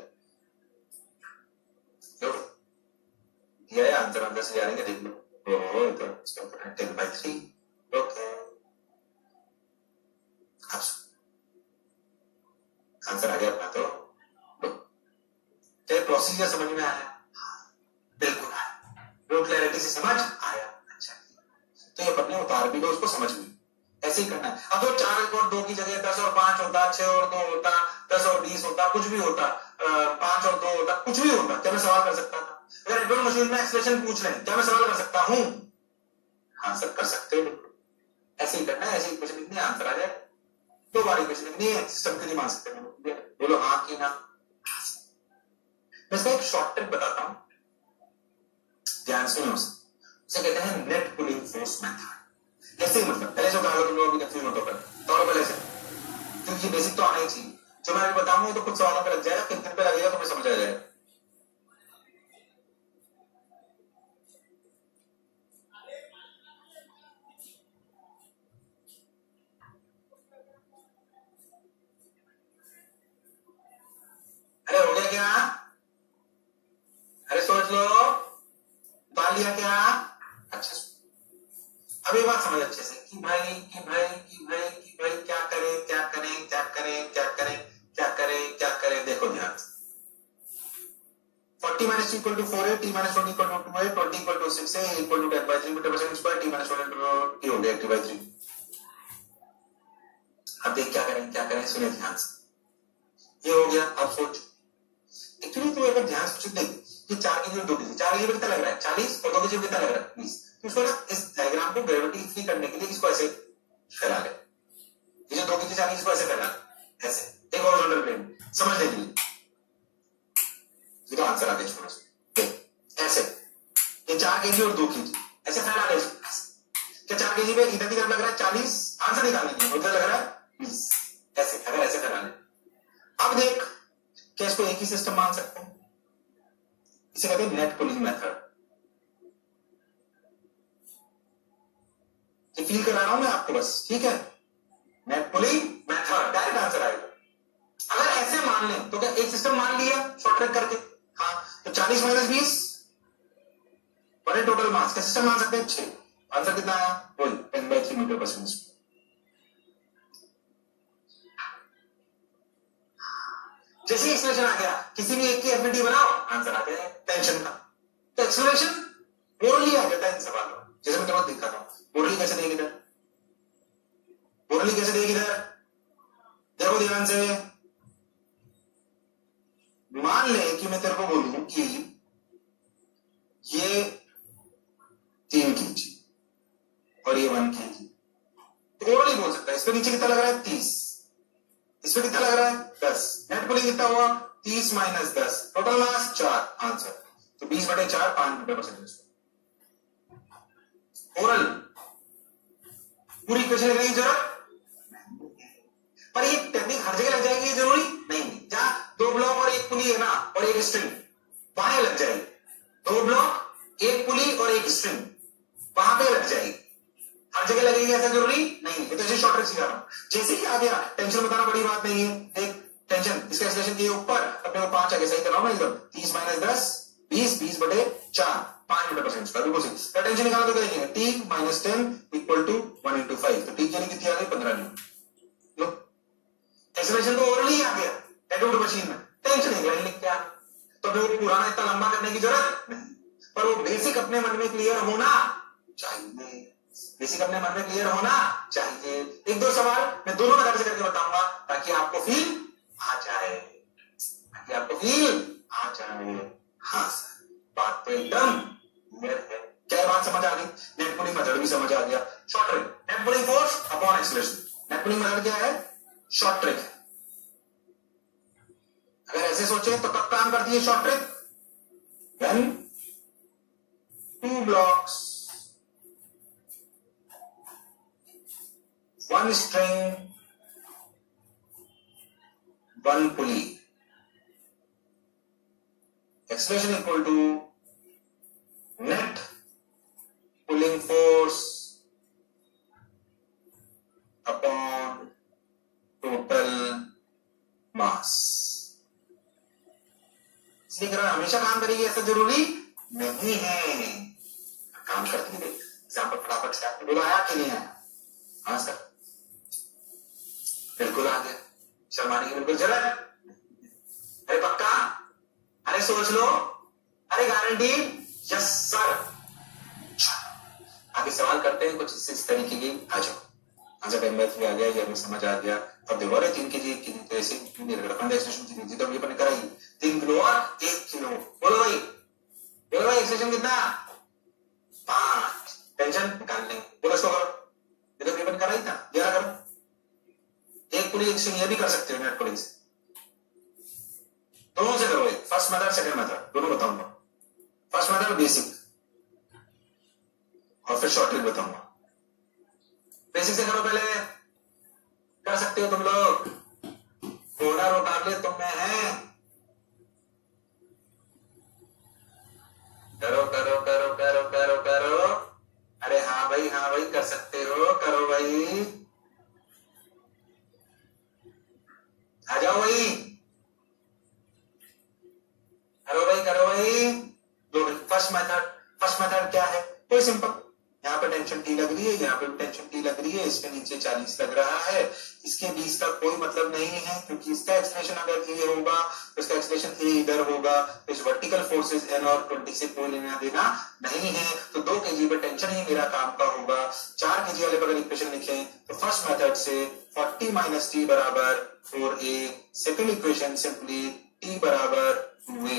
दिया है आंसर, अंदर से जा रहे हैं, देख लो। ओहो, तो इसका 10/3। ओके, आंसर आ गया अपना। तो क्या प्रोसीजर समझ में आया? बिल्कुल आया, लो क्लैरिटी से समझ आया। अच्छा, तो ये अपने उतार भी लो, उसको समझ में ऐसे ही करना है। अब तो 4 और 2 की जगह 10 और 5 होता, 6 और 2 होता, 10 और 20 होता, कुछ भी होता, 5 और 2 होता, कुछ भी होता, क्या मैं सवाल कर सकता था? अगर एडवर्ड मशीन में एक्सप्रेशन पूछ रहे हैं, क्या मैं सवाल कर सकता हूं? हाँ सर, कर सकते हो। ऐसे ही करना है, ऐसे ही क्वेश्चन लिखने, आंसर आ जाए। 2 बार क्वेश्चन लिखनी है, सिस्टम के लिए मान सकते हैं। बोलो हाँ कि ना। मैं इसका एक शॉर्ट ट्रिक बताता हूं, ध्यान सुनो। उसे कहते हैं नेट पुलिंग फोर्स मेथड। ऐसे ही मतलब पहले जो कहा तुम लोग भी कंफ्यूज मत होकर, तो पहले से, क्योंकि बेसिक तो आना ही चाहिए। जो मैं अभी बताऊंगा तो कुछ सवालों पे लग जाएगा, कितने पे लगेगा तुम्हें समझ आ जाएगा। अरे हो गया क्या? अरे सोच लो, उतार लिया क्या? अच्छा, अब एक बात समझ अच्छे से कि भाई क्या करें क्या करें क्या करें क्या करें क्या करें क्या करें। देखो ध्यान से, 40 minus t equal to 4a, t minus 20 equal to 2a, 20 equal to 6a, equal to 10/3 metre पर second square, t minus 20 t हो गया 80/3। अब देख क्या करें सुने ध्यान से। ये हो गया। अब सोच, एक्चुअली तो अगर ध्यान से देख कि 4 केजी और 2 केजी, 4 केजी में कितना लग रहा है 40 और 2 केजी में कितना लग रहा है 20। तो इसको ना इस डायग्राम को ग्रेविटी फ्री करने के लिए इसको ऐसे फैला ले, ये जो 2 केजी 4 केजी इसको ऐसे फैला ऐसे एक हॉरिजॉन्टल प्लेन समझ लेंगे। ये तो आंसर आ गया छोटा सा ऐसे, ये 4 केजी और 2 केजी ऐसे फैला ले। क्या 4 केजी में इधर की तरफ लग रहा है 40, आंसर निकालने के लिए, उधर लग रहा है 20, ऐसे अगर ऐसे फैला ले। अब देख क्या इसको एक ही सिस्टम मान सकते हैं, इसे कहते हैं नेट पुलिंग मेथड। ये फील करा रहा हूं मैं आपको बस, ठीक है। Net pulling method direct answer आएगा। अगर ऐसे मान लें तो क्या एक सिस्टम मान लिया शॉर्ट ट्रैक करके, हाँ तो 40 माइनस 20 बड़े टोटल मास का सिस्टम मान सकते हैं 6। आंसर कितना आया वही 10/3 मीटर पर सेकंड। जैसे एक्सप्रेशन आ गया किसी भी एक की एफबीटी बनाओ, आंसर आ गया टेंशन का। तो एक्सप्रेशन ओरली आ जाता है इन सवालों। जैसे मैं तुम्हें दिखाता हूं ओरली कैसे देगी इधर, ओरली कैसे देगी इधर, देखो ध्यान से। मान ले कि मैं तेरे को बोलूं कि ये 3 केजी और ये 1 केजी, तो ओरली बोल सकता है। इसके नीचे कितना लग रहा है 30, इसमें कितना लग रहा है 10। नेट पुलिंग कितना हुआ 30 माइनस 10, टोटल मास 4, आंसर तो 20/4 5 मीटर पर सेकंड। ओरल पूरी इक्वेशन लिखने की जरूरत, पर ये टेक्निक हर जगह लग जाएगी ये जरूरी नहीं। जहां 2 ब्लॉक और एक पुली है ना और एक स्ट्रिंग, वहां लग जाएगी। 2 ब्लॉक एक पुली और एक स्ट्रिंग, वहां पे लग जाएगी। हर जगह लगेगी ऐसा जरूरी नहीं। ये तो ऐसे शॉर्ट ट्रिक सिखा रहा हूं। जैसे ही आ गया टेंशन बताना बड़ी बात नहीं है। देख टेंशन इसका एक्सप्रेशन के ऊपर अपने को 5 आगे सही कर रहा हूं ना एकदम। 30 माइनस 10 20, 20/4 5 मीटर पर सेकंड स्क्वायर, बिल्कुल सही। टेंशन निकालना तो क्या लिखेंगे t minus 10 equal to 1 into 5, तो t की कितनी आ गई 15 न्यूटन। लो एक्सप्रेशन तो ओरली आ गया एडोड मशीन में, टेंशन एक लाइन लिख के आ। तो फिर पुराना इतना लंबा करने की जरूरत नहीं, पर वो बेसिक अपने मन में क्लियर होना चाहिए। बेसिक अपने मन में क्लियर होना चाहिए। 1-2 सवाल मैं दोनों मेथड से करके बताऊंगा ताकि आपको फील आ जाए, ताकि आपको फील आ जाए। हाँ सर बात तो एकदम क्लियर है। क्या बात समझ आ गई? नेट पुलिंग मेथड भी समझ आ गया। Short trick net pulling force upon acceleration. Net pulling method क्या है? शॉर्ट ट्रिक है। अगर ऐसे सोचे तो कब काम करती है short trick? When 2 blocks, 1 string, 1 pulley, acceleration equal to net pulling force upon total mass। इसलिए कह रहा हमेशा काम करेगी ऐसा जरूरी नहीं है, काम करती है। एग्जाम्पल फटाफट से आपको बोला आया कि नहीं आया? हाँ सर बिल्कुल आ गया, शर्माने की बिल्कुल जरूरत। अरे पक्का, अरे सोच लो, अरे गारंटी, यस सर। आगे सवाल करते हैं कुछ इस तरीके की। आ जाओ आंसर आ गया, ये हमें समझ आ गया। अब देखो अरे 3 केजी 1 केजी तो ऐसे तो ये अपने कराई 3 किलो और 1 किलो। बोलो भाई एक्सप्रेशन कितना 5। टेंशन निकाल लेंगे, बोलो इसको करो। ये तो पेपर कराई था, जरा करो। एक पुलिंग से ये भी कर सकते हो नेट पुलिंग से, दोनों से करो। फर्स्ट मेथड सेकंड मेथड दोनों बताऊंगा। फर्स्ट मेथड बेसिक और फिर शॉर्ट ट्रिक बताऊंगा। बेसिक से करो पहले, कर सकते हो तुम लोग। थोड़ा मुकाबले तुम में है, करो करो करो करो करो करो। अरे हाँ भाई कर सकते हो, करो भाई, आ जाओ भाई, करो भाई। फर्स्ट मेथड क्या है? कोई सिंपल यहाँ पे टेंशन टी लग रही है, यहाँ पे भी टेंशन टी लग रही है, इसके नीचे 40 लग रहा है, इसके बीच का कोई मतलब नहीं है, क्योंकि इसका एक्सप्रेशन अगर ये होगा तो इसका एक्सप्रेशन ए इधर होगा, तो इस वर्टिकल फोर्सेस एन और 20 से कोई लेना देना नहीं है, तो 2 kg पे टेंशन ही मेरा काम का होगा। 4 kg वाले पर अगर इक्वेशन लिखें तो फर्स्ट मेथड से 40 माइनस टी बराबर 4a, second equation simply t बराबर 2a,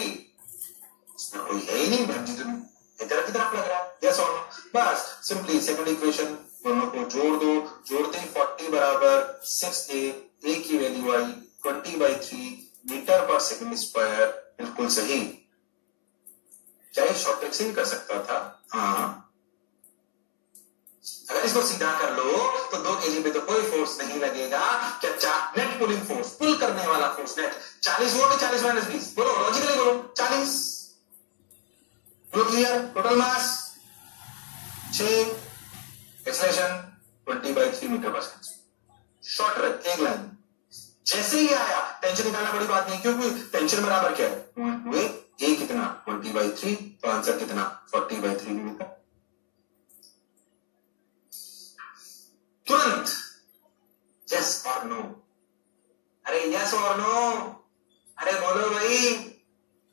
इसमें कोई है ही नहीं भंजी, तुम इधर की तरफ लग रहा है, यस और नो, बस सिंपली सेकंड इक्वेशन दोनों को जोड़ दो, जोड़ते ही 40 बराबर 6a, a की वैल्यू आई 20/3 मीटर पर सेकंड स्क्वायर, बिल्कुल सही। क्या ये शॉर्ट ट्रिक से ही कर सकता था? हाँ, अगर इसको सीधा कर लो तो 2 kg पे तो कोई फोर्स नहीं लगेगा, क्या नेट पुलिंग फोर्स, पुल करने वाला फोर्स नेट 40 वोल्ट, 40 माइनस 20, बोलो लॉजिकली बोलो 40, बोलो clear, total mass 6, acceleration 20/3 metre पर सेकंड। शॉर्ट ट्रिक, एक लाइन, जैसे ही आया टेंशन निकालना बड़ी बात नहीं, क्योंकि टेंशन बराबर क्या है, ए कितना 20/3, तो आंसर कितना 40/3 मीटर। तुरंत यस और नो, अरे यस और नो, अरे बोलो भाई,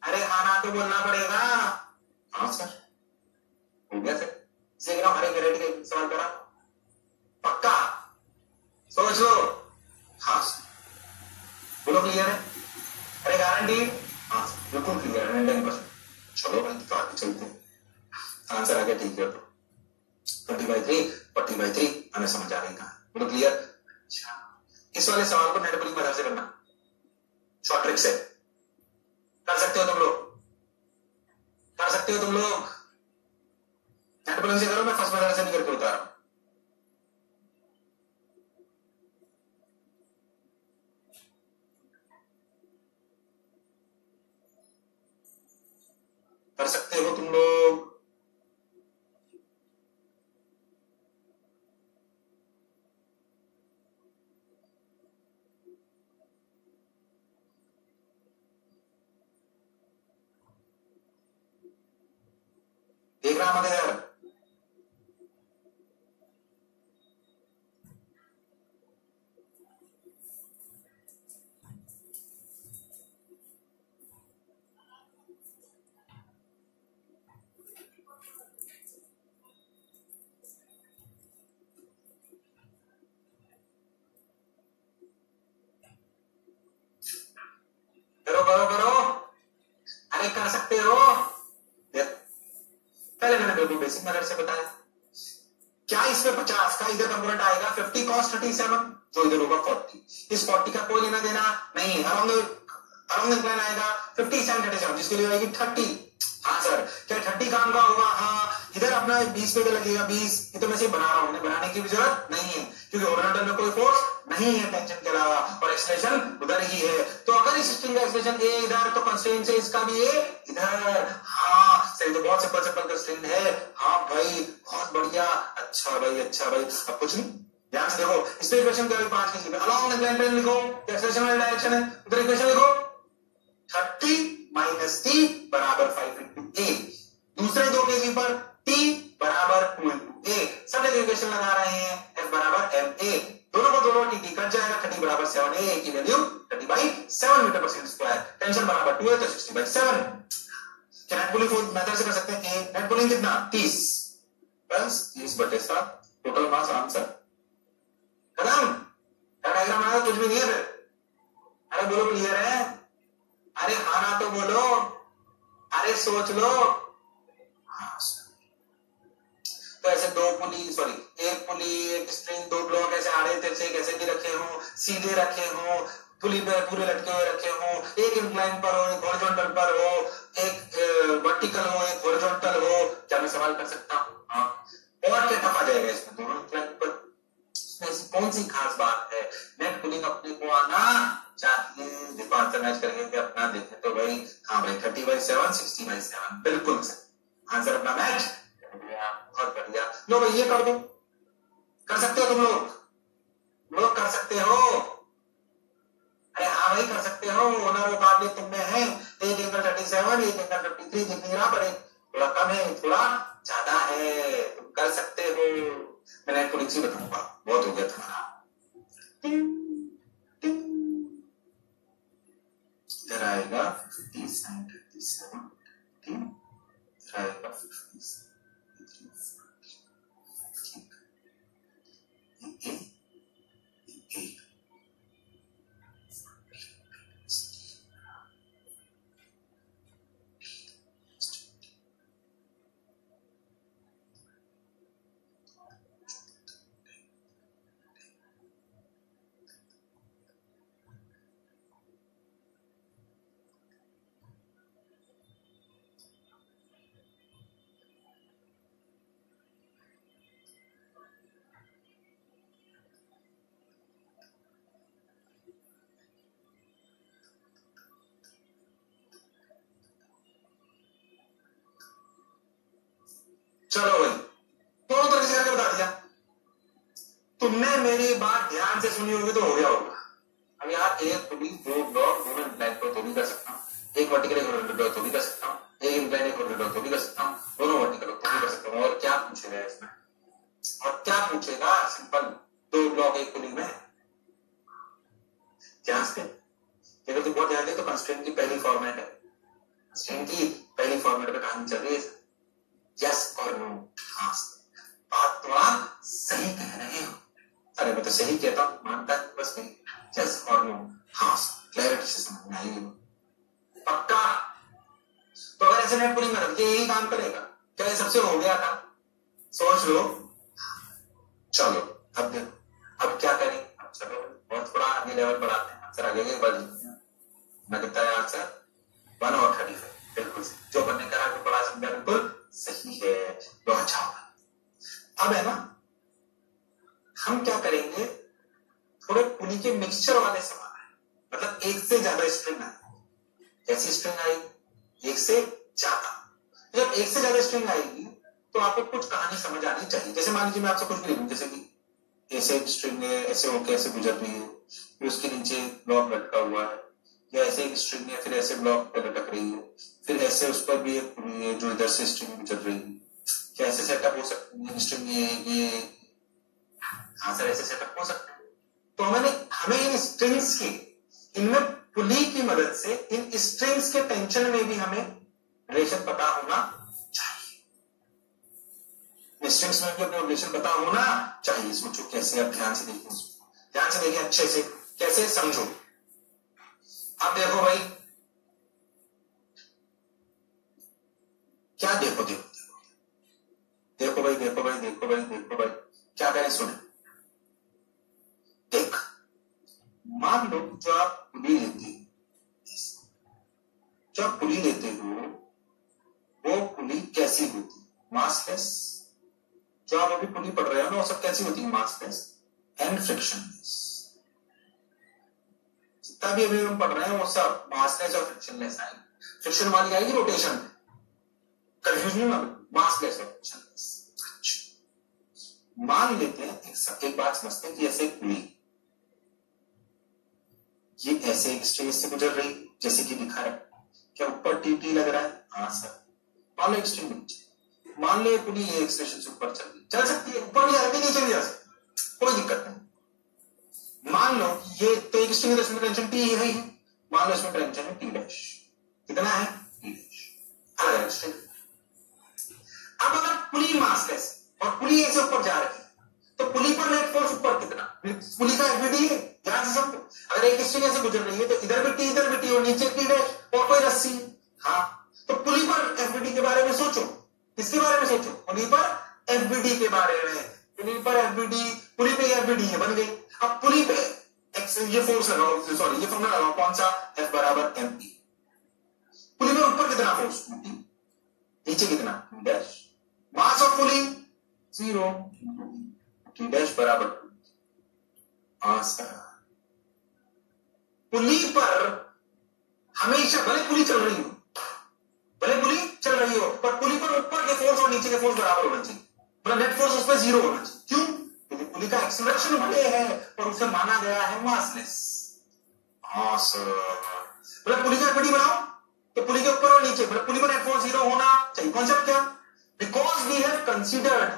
अरे हाँ ना तो बोलना पड़ेगा। हाँ सर, हो गया सर, सीख रहा हूं, हर एक वेराइटी का सवाल करा, पक्का सोच लो। हाँ सर, बोलो क्लियर है, अरे गारंटी, हाँ सर बिल्कुल क्लियर है 99%। चलो भाई तो आगे चलते हैं, आंसर आ गया, ठीक है, तो 20/3 40/3 हमें समझ आ रही कहा, बोलो क्लियर। अच्छा, इस वाले सवाल को नेट पुलिंग मेथड से करना, शॉर्ट ट्रिक से कर सकते हो तुम लोग, कर सकते हो तुम लोग, नेट पुलिंग से करो, मैं फर्स्ट मेथड से नहीं करके बता रहा हूं। कर सकते हो तुम लोग, देख रहा मत यार, करो करो करो, अरे कर सकते हो, पहले मैंने बिल्कुल बेसिक मेथड से बताया। क्या इसमें 50 का इधर कंपोनेंट आएगा 50 cos 37, जो इधर होगा 40, इस 40 का कोई लेना देना नहीं, अराउंड इंक्लाइन आएगा 50 sin 37, जिसके लिए आएगी 30। हाँ सर, क्या 30 काम का होगा? हाँ, इधर अपना 20 पे लगेगा 20, ये तो मैं सिर्फ बना रहा हूं, बनाने की भी जरूरत नहीं है, क्योंकि हॉरिजॉन्टल में कोई फोर्स नहीं है टेंशन के अलावा, और एक्सलेशन उधर ही है, तो अगर इस स्ट्रिंग का एक्सलेशन ए इधर, तो कंस्ट्रेंट से इसका भी ए इधर। हाँ सही, तो बहुत सिंपल कंस्ट्रेंट है। हाँ भाई बहुत बढ़िया, अच्छा भाई, अच्छा भाई, अब कुछ नहीं, ध्यान से देखो, इस इक्वेशन के 5 के अलोंग द लाइन लिखो, एक्सलेशन वाली डायरेक्शन है, उधर इक्वेशन लिखो 30 माइनस टी बराबर 5 इंटू ए, दूसरे 2 kg पर टी बराबर 2 इंटू ए, सब इक्वेशन लगा रहे हैं, एफ बराबर एम ए, दोनों को दोनों टी कट जाएगा, 30 बराबर 7 ए की वैल्यू 30/7 मीटर पर सेकंड स्क्वायर, टेंशन बराबर 2 है तो 60/7। क्या नेट पुलिंग मेथड से कर सकते हैं? नेट पुलिंग कितना 30 प्लस 30/7, टोटल मास आंसर खत्म, डायग्राम आया, कुछ भी नहीं है फिर। अरे बोलो क्लियर है, अरे हाँ ना तो बोलो, अरे सोच लो। हाँ तो ऐसे एक पुली एक स्ट्रिंग, 2 ब्लॉक ऐसे आड़े तिरछे कैसे भी रखे हो, सीधे रखे हो, पुली पे पूरे लटके हुए रखे हो, एक इंक्लाइन पर हो, एक हॉरिजॉन्टल पर हो, एक वर्टिकल हो, एक हॉरिजॉन्टल हो, क्या मैं सवाल कर सकता हूँ? हाँ, और क्या टफ आ जाएगा इसमें, दोनों इंक्लाइन पर, ऐसी कौन सी खास बात है? नेट पुलिंग अपने को आना चाहिए, देखो आंसर मैच करके अपना देखें तो भाई, हाँ भाई 30/7 60/7 बिल्कुल सही, आंसर अपना मैच, बहुत बढ़िया। लो भाई ये कर दो, कर सकते हो तुम लोग कर सकते हो, अरे हाँ भाई कर सकते हो, ओनर वो काबिलियत तुम में है, एक एंगल 37, एक एंगल 53 दिख नहीं रहा, पर एक थोड़ा कम है, थोड़ा ज्यादा है, तुम कर सकते हो। मैं नेट पुलिंग से बताऊंगा, बहुत हो गया तुम्हारा। इधर आएगा 50 sin 37, इधर आएगा 50 चलो भाई, दोनों तरह से करके बता दिया। तुमने मेरी बात ध्यान से सुनी होगी तो हो गया होगा। अब यार एक पुली, दो ब्लॉक, दोनों इंक्लाइन पर तो भी कर सकता हूँ, एक वर्टिकल एक हॉरिजॉन्टल तो भी कर सकता हूँ, एक इंक्लाइन एक हॉरिजॉन्टल तो भी कर सकता हूँ, दोनों वर्टिकल तो भी कर सकता हूँ। और क्या पूछेगा इसमें? और क्या पूछेगा? सिंपल, दो ब्लॉक एक पुली में। ध्यान से, अगर तुम बहुत ध्यान दे तो कंस्ट्रेंट की पहली फॉर्मेट है, कंस्ट्रेंट की पहली फॉर्मेट पे कहानी चल रही है। यस और नो? हाँ, बात तो आप सही कह रहे हो। अरे मैं तो सही कहता हूँ, मानता है बस नहीं। यस और नो? हाँ, क्लैरिटी से समझ में आई पक्का। तो अगर ऐसे नेट पुलिंग में यही काम करेगा क्या? ये सबसे हो गया था, सोच लो। चलो अब देखो, अब क्या करें? अब चलो बहुत थोड़ा आगे लेवल बढ़ाते हैं, आंसर आगे के बढ़ मैं कहता है आंसर 1 और 35 बिल्कुल जो बनने का है बड़ा समझा, बिल्कुल सही है। तो अच्छा होगा। अब है ना, हम क्या करेंगे, थोड़े पुली के मिक्सचर वाले सवाल है, मतलब एक से ज्यादा स्ट्रिंग आए। कैसी स्ट्रिंग आएगी? एक से ज्यादा। जब एक से ज्यादा स्ट्रिंग आएगी तो आपको कुछ कहानी समझ आनी चाहिए। जैसे मान लीजिए मैं आपसे कुछ भी लिखूं, जैसे कि ऐसे एक स्ट्रिंग है, ऐसे होके ऐसे गुजर रही है, फिर उसके नीचे ब्लॉक लटका हुआ है, या ऐसे एक स्ट्रिंग है फिर ऐसे ब्लॉक पे लटक रही है, फिर ऐसे उस पर भी एक पुली है जो इधर से स्ट्रिंग गुजर रही है। क्या ऐसे सेटअप हो सकते हैं? स्ट्रिंग ये हाँ सर, ऐसे सेटअप हो सकते हैं। तो हमें इन स्ट्रिंग्स की, इनमें पुली की मदद से इन स्ट्रिंग्स के टेंशन में भी हमें रिलेशन पता होना चाहिए। स्ट्रिंग्स में भी अपने रिलेशन पता होना चाहिए। सोचो कैसे, अब ध्यान से देखिए, ध्यान से देखिए अच्छे से, कैसे समझो। अब देखो भाई, क्या देखो देखो देखो भाई, देखो भाई, देखो भाई, देखो भाई, क्या करें सुने। देख, मान लो जो आप पुली लेते हो, जो आप पुली लेते हो वो पुली कैसी होती है? मासलेस। जो आप अभी पुली पढ़ रहे हो ना, वो सब कैसी होती है? Massless and frictionless. जितना भी अभी हम पढ़ रहे हैं वो सब मासलेस और फ्रिक्शनलेस आएगी। फ्रिक्शन वाली आएगी रोटेशन, कंफ्यूजन ना, मासलेस और फ्रिक्शनलेस। मान लेते हैं एक बात समझते हैं कि ऐसे पुली, ये ऐसे एक स्ट्रिंग से गुजर रही जैसे कि दिखा है, क्या ऊपर टीटी लग रहा है? हाँ सर। मान लो एक स्ट्रिंग नीचे, मान लो पुली एक स्टेशन से ऊपर चल सकती है, ऊपर भी आगे नीचे भी आ सकती, कोई दिक्कत नहीं। मान लो ये तो एक स्ट्रिंग है, इसमें टेंशन टी है ही, मान लो इसमें टेंशन है टी डैश। कितना है? T dash. अलग स्ट्रिंग। अब अगर पुली मासलेस और पुली ऐसे ऊपर जा रही है तो पुली पर नेट फोर्स ऊपर कितना? पुली का एफबीडी है, ध्यान से समझो। अगर एक स्ट्रिंग ऐसे गुजर रही है तो इधर भी टी, इधर भी टी, और नीचे टी डैश और कोई रस्सी। हाँ, तो पुली पर एफबीडी के बारे में सोचो। किसके बारे में सोचो? पुली पर एफबीडी के बारे में। पुली पर एफबीडी, पुली पे एफबीडी है, बन गई। अब पुली पे ये फोर्स लगाओ, सॉरी ये फॉर्मूला लगाओ, कौन सा? F बराबर mp। पुली में ऊपर कितना फोर्स? नीचे कितना? T dash. Mass of pulley 0, T dash बराबर पुली पर हमेशा, भले पुली चल रही हो, भले पुली चल रही हो, पर पुली पर ऊपर के फोर्स और नीचे के फोर्स बराबर होना चाहिए। मतलब नेट फोर्स उस पर 0 होना चाहिए। क्यों? क्योंकि पुली का एक्सेलरेशन बढ़े है और उसे माना गया है मासलेस। हाँ सर। मतलब पुली का एफबीडी बनाओ तो पुली के ऊपर और नीचे, मतलब पुली पर नेट फोर्स 0 होना चाहिए। कॉन्सेप्ट क्या? because we have considered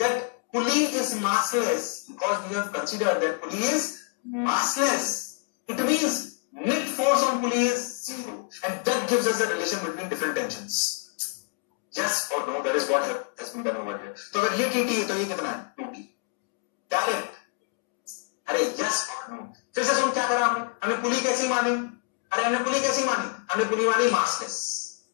that pulley is massless, it means net force on pulley is 0, and that gives us a relation between different tensions. Yes or no, that is what has been done over here. तो अगर ये TT है तो ये कितना है 2T direct. अरे yes or no, फिर से सुन क्या करा हमने पुली कैसी मानी. हमने पुली मानी मासलेस.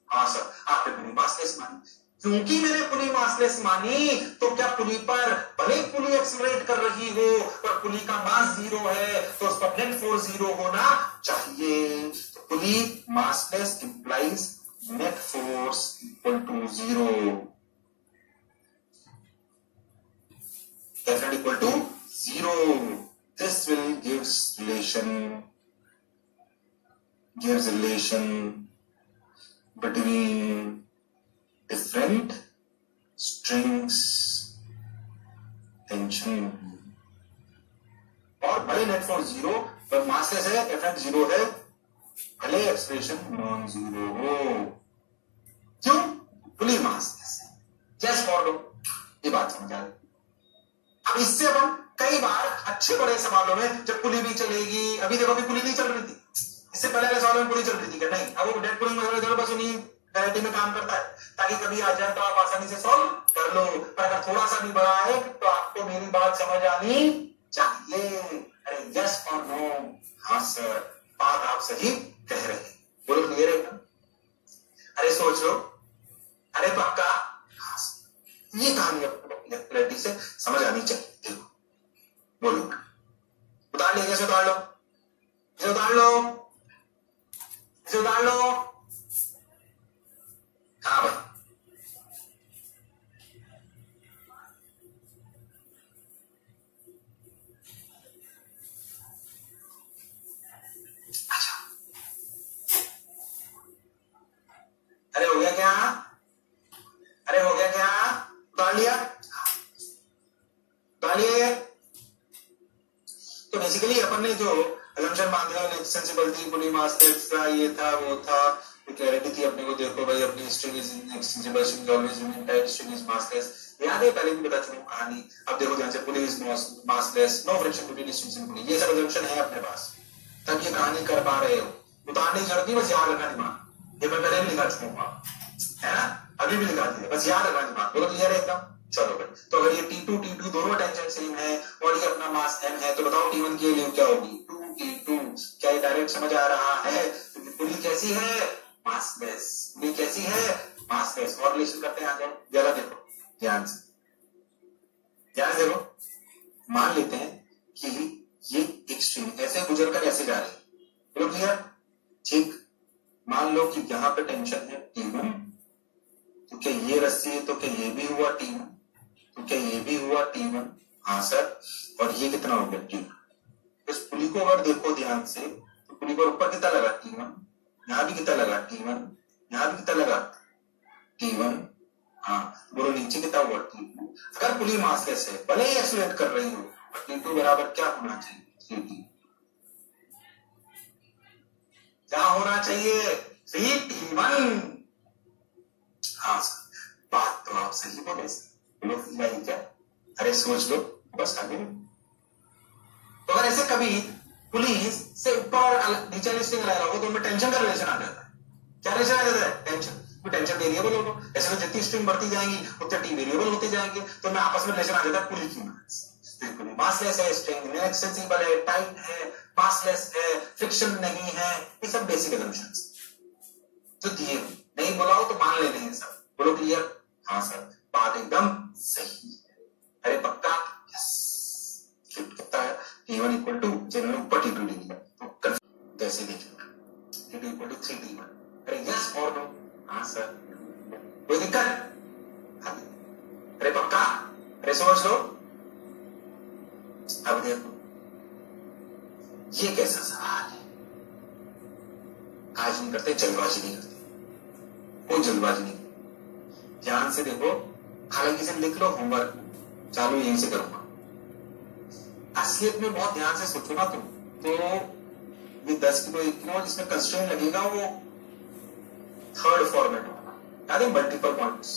हाँ सर, आपने पुली मासलेस मानी. क्योंकि मैंने पुली मासलेस मानी तो क्या पुली पर भले पुली एक्सेलरेट कर रही हो पर पुली का मास 0 है तो उस पर नेट फोर्स 0 होना चाहिए. तो pulley massless implies net force equal to 0. F net equal to 0. This will gives relation between different strings tension. और भले नेट फोर्स 0 पर मासलेस है, F net 0 है, भले एक्सप्रेशन नॉन 0 हो. क्यों? पुली मासलेस है. जस्ट फॉर लो, ये बात समझा. अब इससे हम कई बार अच्छे बड़े सवालों में जब पुली भी चलेगी, अभी देखो अभी पुली नहीं चल रही थी, इससे पहले वाले सवालों में पुली चल रही थी क्या? नहीं. अब वो डेड पुलिंग में बस उन्हीं वैरायटी में काम करता है ताकि कभी आ जाए तो आप आसानी से सॉल्व कर लो. पर अगर थोड़ा सा भी बड़ा है तो आपको मेरी बात समझ आनी चाहिए. अरे यस और नो? हाँ सर, बात आप सही कह रहे हैं. बोलो क्लियर है? अरे सोच लो. अरे पक्का? हाँ सर. ये कहानी आपको क्लैरिटी से समझ आनी चाहिए. देखो बोलो, उतार लिया? कैसे उतार लो? इसे उतार लो, इसे उतार लो. हाँ भाई, अरे हो गया क्या? अरे हो गया क्या? उतार लिया? उतार लिए? तो बेसिकली अपन ने जो assumption बांधे हैं एक्सटेंसिबल थी, पुली मासलेस था, ये था वो था, क्लैरिटी थी अपने को. देखो भाई, अपनी string is extensible, string always remain tight, string is massless. याद है पहले भी बता चुका हूं कहानी. अब देखो ध्यान से, pulley is massless, no friction between strings and pulley. ये सब assumption है अपने पास, तब ये कहानी कर पा रहे हो. उतारने की जरूरत नहीं, बस याद रखना दिमाग. ये मैं पहले भी लिखा चुका हूं, है ना? अभी भी लिखा दिया, बस याद रखना दिमाग. बोलो क्लियर है एकदम? चलो भाई. तो अगर ये T2 दोनों टेंशन सेम है और ये अपना मास m है तो बताओ T1 की वैल्यू क्या होगी? 2T2. क्या ये डायरेक्ट समझ आ रहा है? पुली कैसी है? मासलेस. पुली कैसी है? मासलेस. और रिलेशन करते हैं आगे. जरा देखो ध्यान से, देखो. मान लेते हैं कि ये एक स्ट्रिंग ऐसे गुजर कर ऐसे जा रही है. बोलो क्लियर? ठीक. मान लो कि यहां पे टेंशन है T1, तो क्या ये रस्सी है तो क्या ये भी हुआ T1, तो क्या ये भी हुआ T1? हाँ सर. और ये कितना हो गया T2. इस पुली को अगर देखो ध्यान से तो पुली पर ऊपर कितना लगा T1, यहाँ भी कितना लगा T1, यहाँ भी कितना लगा T1. हाँ, बोलो नीचे कितना हुआ T2. अगर पुली मासलेस है, भले ही एक्सेलरेट कर रही हो, T2 बराबर क्या होना चाहिए? 3T. क्या होना चाहिए? 3T1. हाँ सर, बात तो आप सही बोले. बोलो क्या? अरे सोच लो बस आगे. तो अगर ऐसे कभी पुलिस से ऊपर नीचे स्ट्रिंग लगा हो तो उनमें टेंशन का रिलेशन आ जाता है. क्या रिलेशन आ जाता है? टेंशन. टेंशन वेरिएबल होगा. ऐसे तो जितनी स्ट्रिंग बढ़ती जाएंगी उतने टी वेरिएबल होते जाएंगे, तो मैं आपस में रिलेशन आ जाता है पुली की मदद से. मासलेस है, स्ट्रिंग एक्सटेंसिबल है, टाइट है, मासलेस है, फ्रिक्शन नहीं है. ये सब बेसिक असम्पशंस जो दिए नहीं बुलाओ तो मान लेने हैं सब. बोलो क्लियर? हाँ सर, बात एकदम सही है. अरे पक्का? यस. कितना है? T1 इक्वल टू, जिन्होंने ऊपर T2 ले लिया तो कैसे देखेंगे? T2 equal to 3T1. अरे यस और नो? हाँ सर. कोई दिक्कत? अरे पक्का? अरे समझ लो. अब देखो ये कैसा सवाल है. आज नहीं करते, जल्दबाजी नहीं करते, कोई जल्दबाजी नहीं. ध्यान से देखो, हालांकि से लिख लो, होमवर्क चालू यहीं से करूंगा. असलियत में बहुत ध्यान से सोचो ना तुम तो ये 10 किलो 1 किलो जिसमें कंस्ट्रेंट लगेगा वो थर्ड फॉर्मेट होगा. याद है? Multiple points.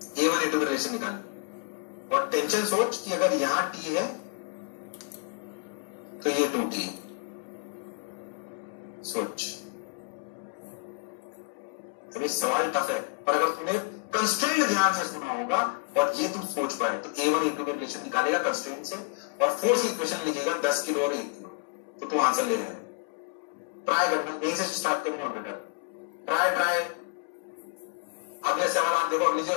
A1 A2 relation निकाल और टेंशन सोच कि अगर यहां T है तो ये 2T सोच। अभी सवाल टफ है पर अगर तूने कंस्ट्रेंट ध्यान से सुना होगा और ये तुम सोच पाए तो A1 A2 में रिलेशन निकालेगा कंस्ट्रेंट से और फोर्स इक्वेशन लिखेगा 10 किलो और 1 किलो तो तू आंसर ले रहे ट्राई करना। यहीं से स्टार्ट करूंगा बेटा, ट्राई। अगले सवाल आप देखो, अगली जो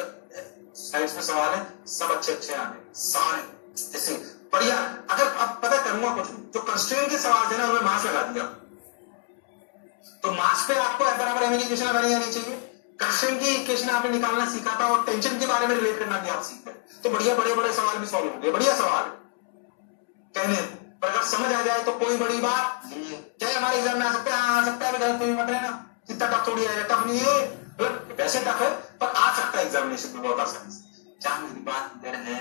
स्लाइड्स में सवाल है सब अच्छे आ गए सारे ऐसे बढ़िया। अगर अब पता करूंगा कुछ जो कंस्ट्रेंट के सवाल थे ना उन्हें मार्क्स लगा दिया तो मार्क्स पे आपको F बराबर m की इक्वेशन लगानी आनी चाहिए। कंस्ट्रेंट की इक्वेशन आपने निकालना सीखा था और टेंशन के बारे में रिलेट करना भी आप सीख गए तो बढ़िया बड़े सवाल भी सॉल्व होंगे। बढ़िया सवाल कहने पर अगर समझ आ जाए तो कोई बड़ी बात नहीं है। क्या हमारे एग्जाम में आ सकता है? आ सकता है, गलत कोई मत रहना। कितना टफ थोड़ी है, टफ नहीं है, वैसे टफ है पर आ सकता है एग्जामिनेशन में बहुत आसानी से। क्या मेरी बात क्लियर है?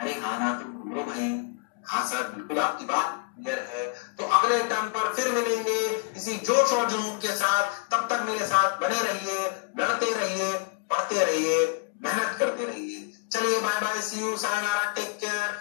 अरे हाँ ना तुम बोलो भाई। हाँ सर बिल्कुल आपकी बात क्लियर है। तो अगले टर्म पर फिर मिलेंगे इसी जोश और जुनून के साथ। तब तक मेरे साथ बने रहिए, लड़ते रहिए, पढ़ते रहिए, मेहनत करते रहिए। चलिए bye bye, see you, sayonara, take care.